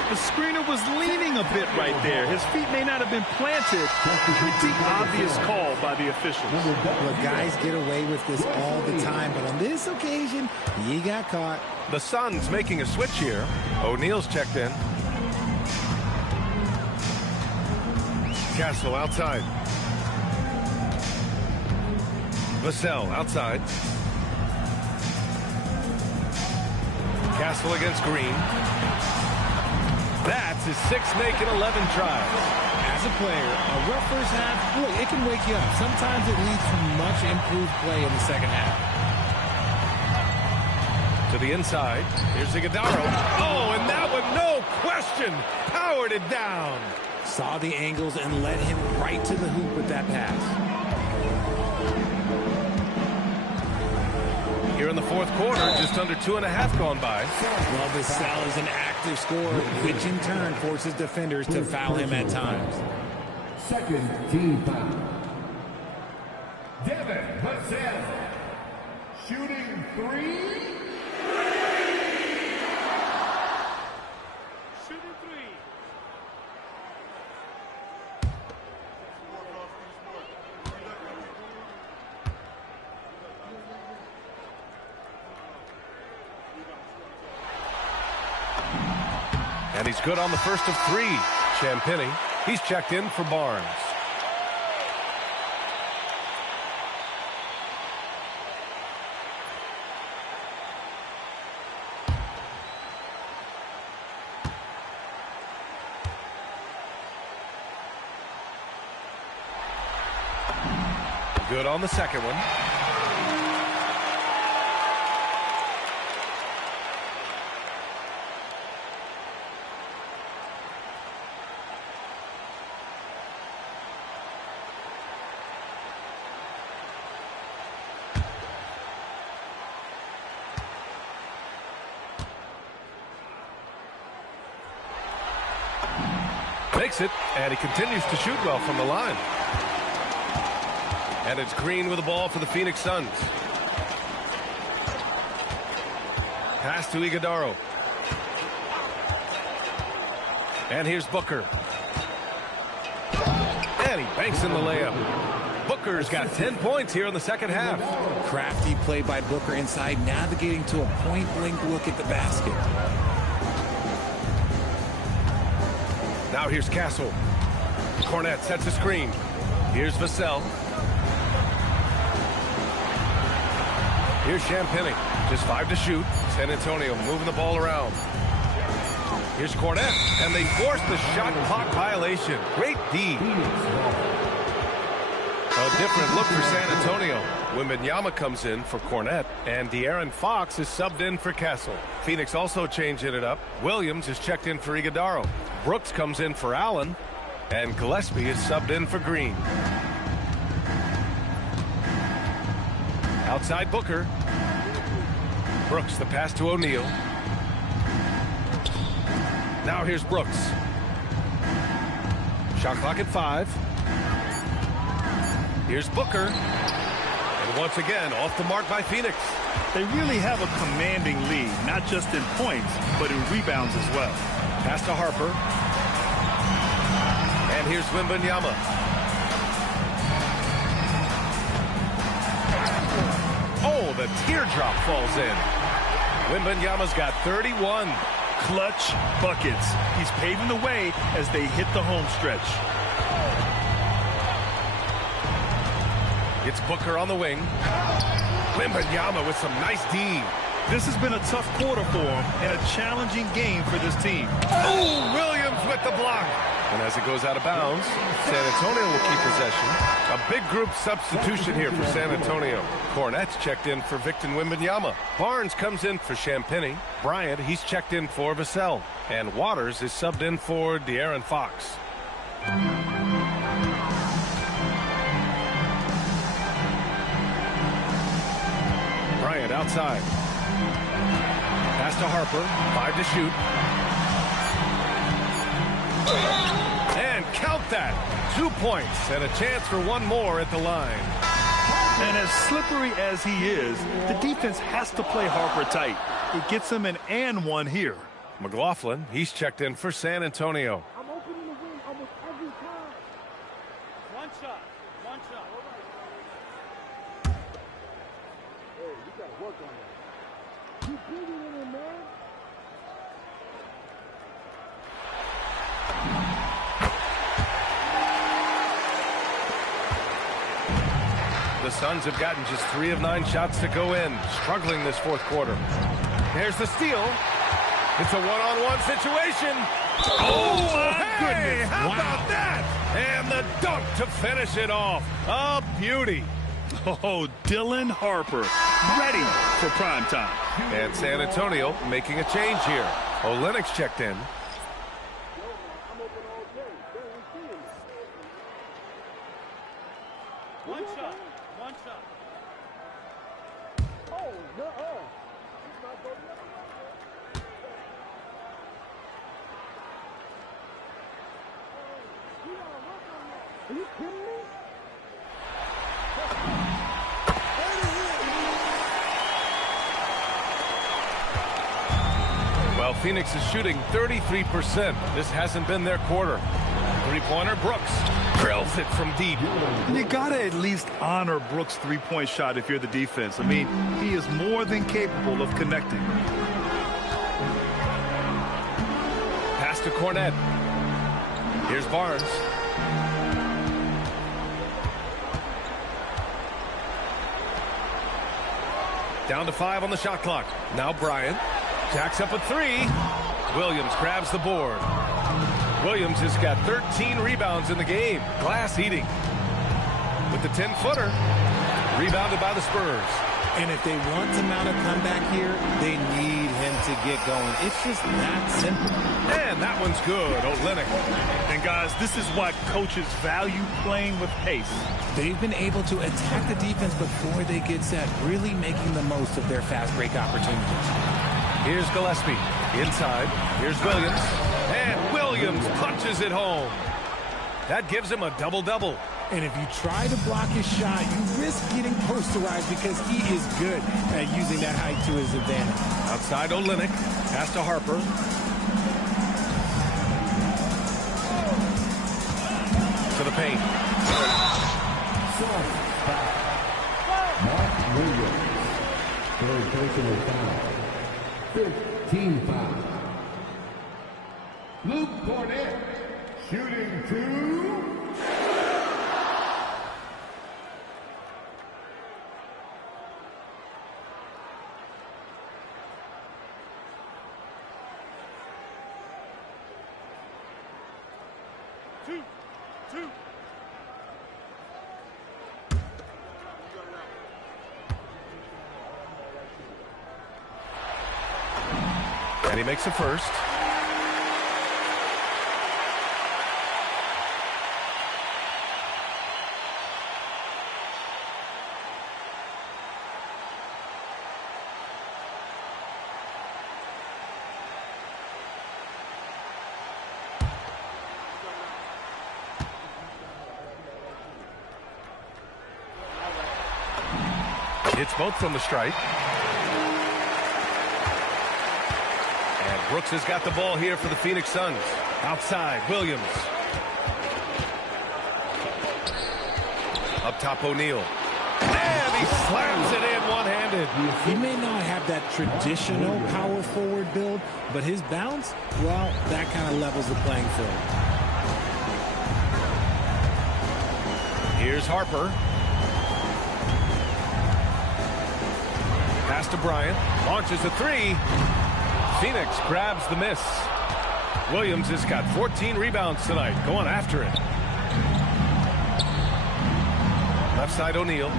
The screener was leaning a bit right there. His feet may not have been planted. Pretty obvious call by the officials. Well, guys get away with this all the time, but on this occasion, he got caught. The Suns making a switch here. O'Neal's checked in. Castle outside. Vassell outside. Castle against Green. That's his 6th make in 11 tries. As a player, a rough first half, look, it can wake you up. Sometimes it leads to much improved play in the second half. To the inside. Here's Iguodala. Oh, and that one, no question, powered it down. Saw the angles and led him right to the hoop with that pass. Here in the fourth quarter, just under 2.5 gone by. Well, Vassell is an active scorer, which in turn forces defenders to foul him at times. Second team foul. Devin Vassell. Shooting 3. And he's good on the first of 3. Champagny, he's checked in for Barnes. Good on the second one. Makes it, and he continues to shoot well from the line. And it's Green with the ball for the Phoenix Suns. Pass to Iguodala. And here's Booker. And he banks in the layup. Booker's got 10 points here in the second half. Crafty play by Booker inside, navigating to a point-blank look at the basket. Now here's Castle. Cornette sets a screen. Here's Vassell. Here's Champagny. Just 5 to shoot. San Antonio moving the ball around. Here's Cornette. And they force the shot clock violation. Great D. A different look for San Antonio. Wembanyama comes in for Cornette. And De'Aaron Fox is subbed in for Castle. Phoenix also changing it up. Williams is checked in for Iguodala. Brooks comes in for Allen. And Gillespie is subbed in for Green. Outside Booker. Brooks, the pass to O'Neal. Now here's Brooks. Shot clock at 5. Here's Booker. And once again, off the mark by Phoenix. They really have a commanding lead, not just in points, but in rebounds as well. Pass to Harper. And here's Wembanyama. teardrop falls in. Wembanyama's got 31. Clutch buckets. He's paving the way as they hit the home stretch. It's Booker on the wing. Wembanyama with some nice D. This has been a tough quarter for him and a challenging game for this team. Oh, Williams with the block. And as it goes out of bounds, San Antonio will keep possession. A big group substitution here for San Antonio. Cornette's checked in for Victor Wembanyama. Barnes comes in for Champagny. Bryant, he's checked in for Vassell. And Waters is subbed in for De'Aaron Fox. Bryant outside. Pass to Harper. 5 to shoot. And count that. 2 points and a chance for one more at the line. And as slippery as he is, the defense has to play Harper tight. It gets him an and one here. McLaughlin, he's checked in for San Antonio. I'm opening the win almost every time. One shot. One shot. Hey, you got to work on that. Keep digging in it, man. The Suns have gotten just 3 of 9 shots to go in, struggling this fourth quarter. Here's the steal. It's a one-on-one situation. Oh, my goodness. How about that? And the dunk to finish it off. A beauty. Oh, Dylan Harper, ready for prime time. And San Antonio making a change here. Olynyk's checked in. One shot. One shot. Oh, no. He's not going the other way. You gotta work on that. Are you kidding me? Well, Phoenix is shooting 33%. This hasn't been their quarter. Three-pointer, Brooks drills it from deep. You got to at least honor Brooks' three-point shot if you're the defense. I mean, he is more than capable of connecting. Pass to Cornette. Here's Barnes. Down to 5 on the shot clock. Now Bryant jacks up a 3. Williams grabs the board. Williams has got 13 rebounds in the game. Glass eating. With the 10-footer. Rebounded by the Spurs. And if they want to mount a comeback here, they need him to get going. It's just that simple. And that one's good. Olynyk. And guys, this is why coaches value playing with pace. They've been able to attack the defense before they get set, really making the most of their fast break opportunities. Here's Gillespie. Inside. Here's Williams. And Williams punches it home. That gives him a double-double. And if you try to block his shot, you risk getting posterized because he is good at using that height to his advantage. Outside Olynyk. Pass to Harper. To the paint. Mark Williams. Third personal foul. 15 fouls. Luke Cornette shooting 2. And he makes the first. It's both from the stripe. And Brooks has got the ball here for the Phoenix Suns. Outside, Williams. Up top, O'Neal. And he slams it in one-handed. He may not have that traditional power forward build, but his bounce, well, that kind of levels the playing field. Here's Harper. Pass to Bryant. Launches a three. Phoenix grabs the miss. Williams has got 14 rebounds tonight. Going after it. Left side O'Neal.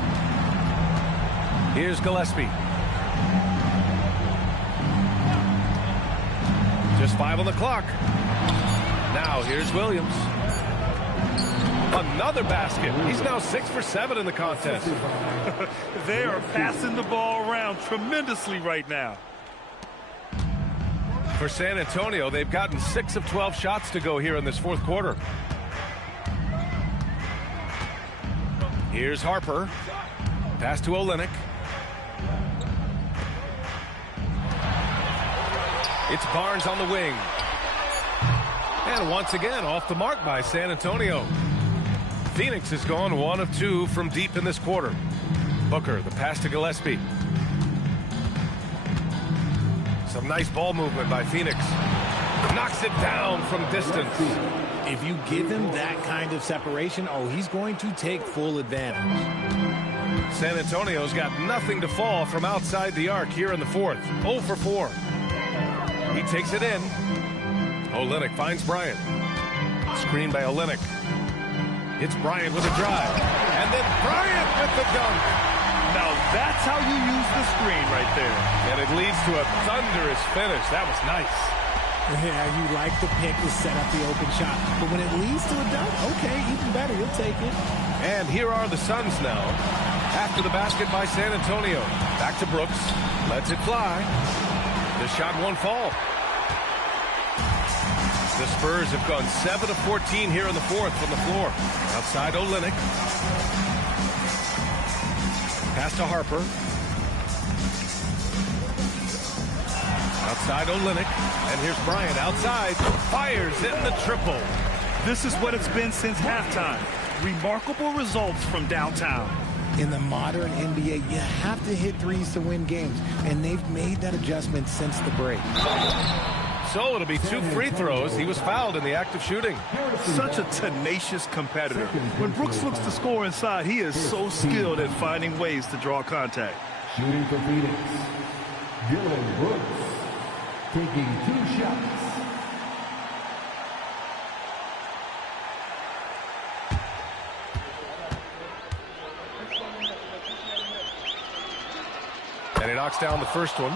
Here's Gillespie. Just 5 on the clock. Now here's Williams. Another basket. He's now 6 for 7 in the contest. They are passing the ball around tremendously right now. For San Antonio, they've gotten 6 of 12 shots to go here in this fourth quarter. Here's Harper. Pass to Olynyk. It's Barnes on the wing. And once again, off the mark by San Antonio. Phoenix has gone 1 of 2 from deep in this quarter. Booker, the pass to Gillespie. Some nice ball movement by Phoenix. Knocks it down from distance. If you give him that kind of separation, oh, he's going to take full advantage. San Antonio's got nothing to fall from outside the arc here in the fourth. 0 for 4. He takes it in. Olynyk finds Bryant. Screen by Olynyk. It's Bryant with a drive. And then Bryant with the dunk. Now that's how you use the screen right there. And it leads to a thunderous finish. That was nice. Yeah, you like the pick to set up the open shot. But when it leads to a dunk, okay, even better. You'll take it. And here are the Suns now. After the basket by San Antonio. Back to Brooks. Lets it fly. The shot won't fall. The Spurs have gone 7 of 14 here in the fourth from the floor. Outside Olynyk. Pass to Harper. Outside Olynyk. And here's Bryant outside. Fires in the triple. This is what it's been since halftime. Remarkable results from downtown. In the modern NBA, you have to hit threes to win games, and they've made that adjustment since the break. So it'll be 2 free throws. He was fouled in the act of shooting. Such a tenacious competitor. When Brooks looks to score inside, he is so skilled at finding ways to draw contact. Shooting for Phoenix, Dylan Brooks, taking 2 shots. And he knocks down the first one.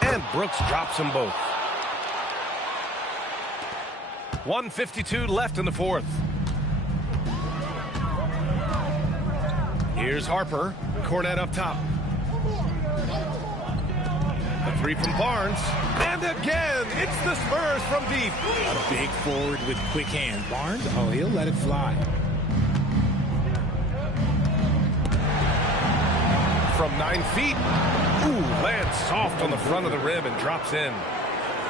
And Brooks drops them both. 1:52 left in the fourth. Here's Harper. Cornet up top. The three from Barnes. And again, it's the Spurs from deep. A big forward with quick hands. Barnes, oh, he'll let it fly. From 9 feet. Ooh, lands soft on the front of the rim and drops in.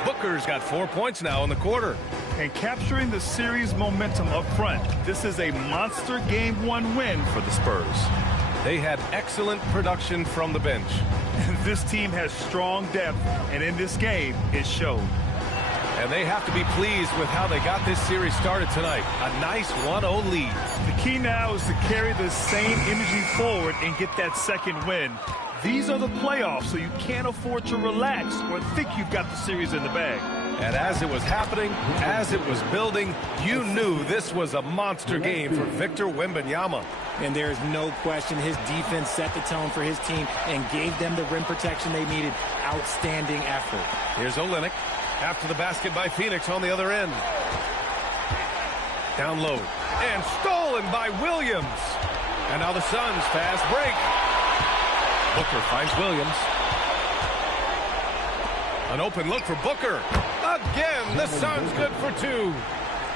Booker's got 4 points now in the quarter. And capturing the series momentum up front. This is a monster Game 1 win for the Spurs. They had excellent production from the bench. This team has strong depth, and in this game, it showed. And they have to be pleased with how they got this series started tonight. A nice 1-0 lead. The key now is to carry the same energy forward and get that second win. These are the playoffs, so you can't afford to relax or think you've got the series in the bag. And as it was happening, as it was building, you knew this was a monster game for Victor Wembanyama. And there's no question his defense set the tone for his team and gave them the rim protection they needed. Outstanding effort. Here's Olynyk after the basket by Phoenix on the other end. Down low. And stolen by Williams. And now the Suns fast break. Booker finds Williams. An open look for Booker. Again, the Suns good for 2.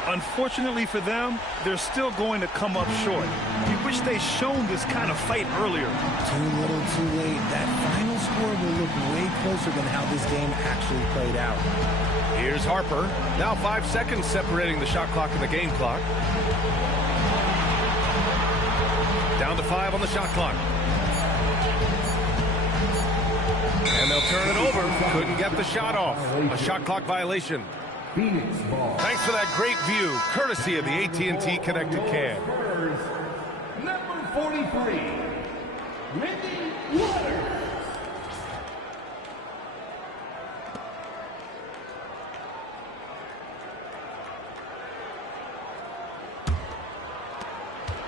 Unfortunately for them, they're still going to come up short. You wish they'd shown this kind of fight earlier. Too little, too late. That final score will look way closer than how this game actually played out. Here's Harper. Now 5 seconds separating the shot clock and the game clock. Down to 5 on the shot clock. And they'll turn it over. Couldn't get the shot off. A shot clock violation. Phoenix ball. Thanks for that great view, courtesy of the AT&T Connected Cam. Spurs, number 43, Wendy Waters.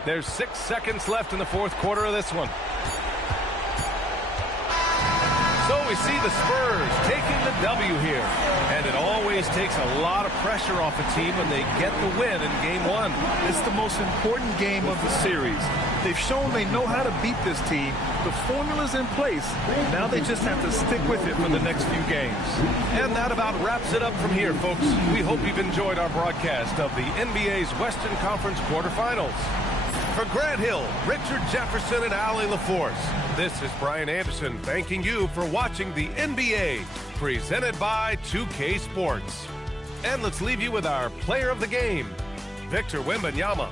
There's 6 seconds left in the fourth quarter of this one. So we see the Spurs taking the W here. And it always takes a lot of pressure off a team when they get the win in Game 1. It's the most important game of the series. They've shown they know how to beat this team. The formula's in place. Now they just have to stick with it for the next few games. And that about wraps it up from here, folks. We hope you've enjoyed our broadcast of the NBA's Western Conference quarterfinals. For Grant Hill, Richard Jefferson, and Allie LaForce, this is Brian Anderson thanking you for watching the NBA, presented by 2K Sports. And let's leave you with our player of the game, Victor Wembanyama.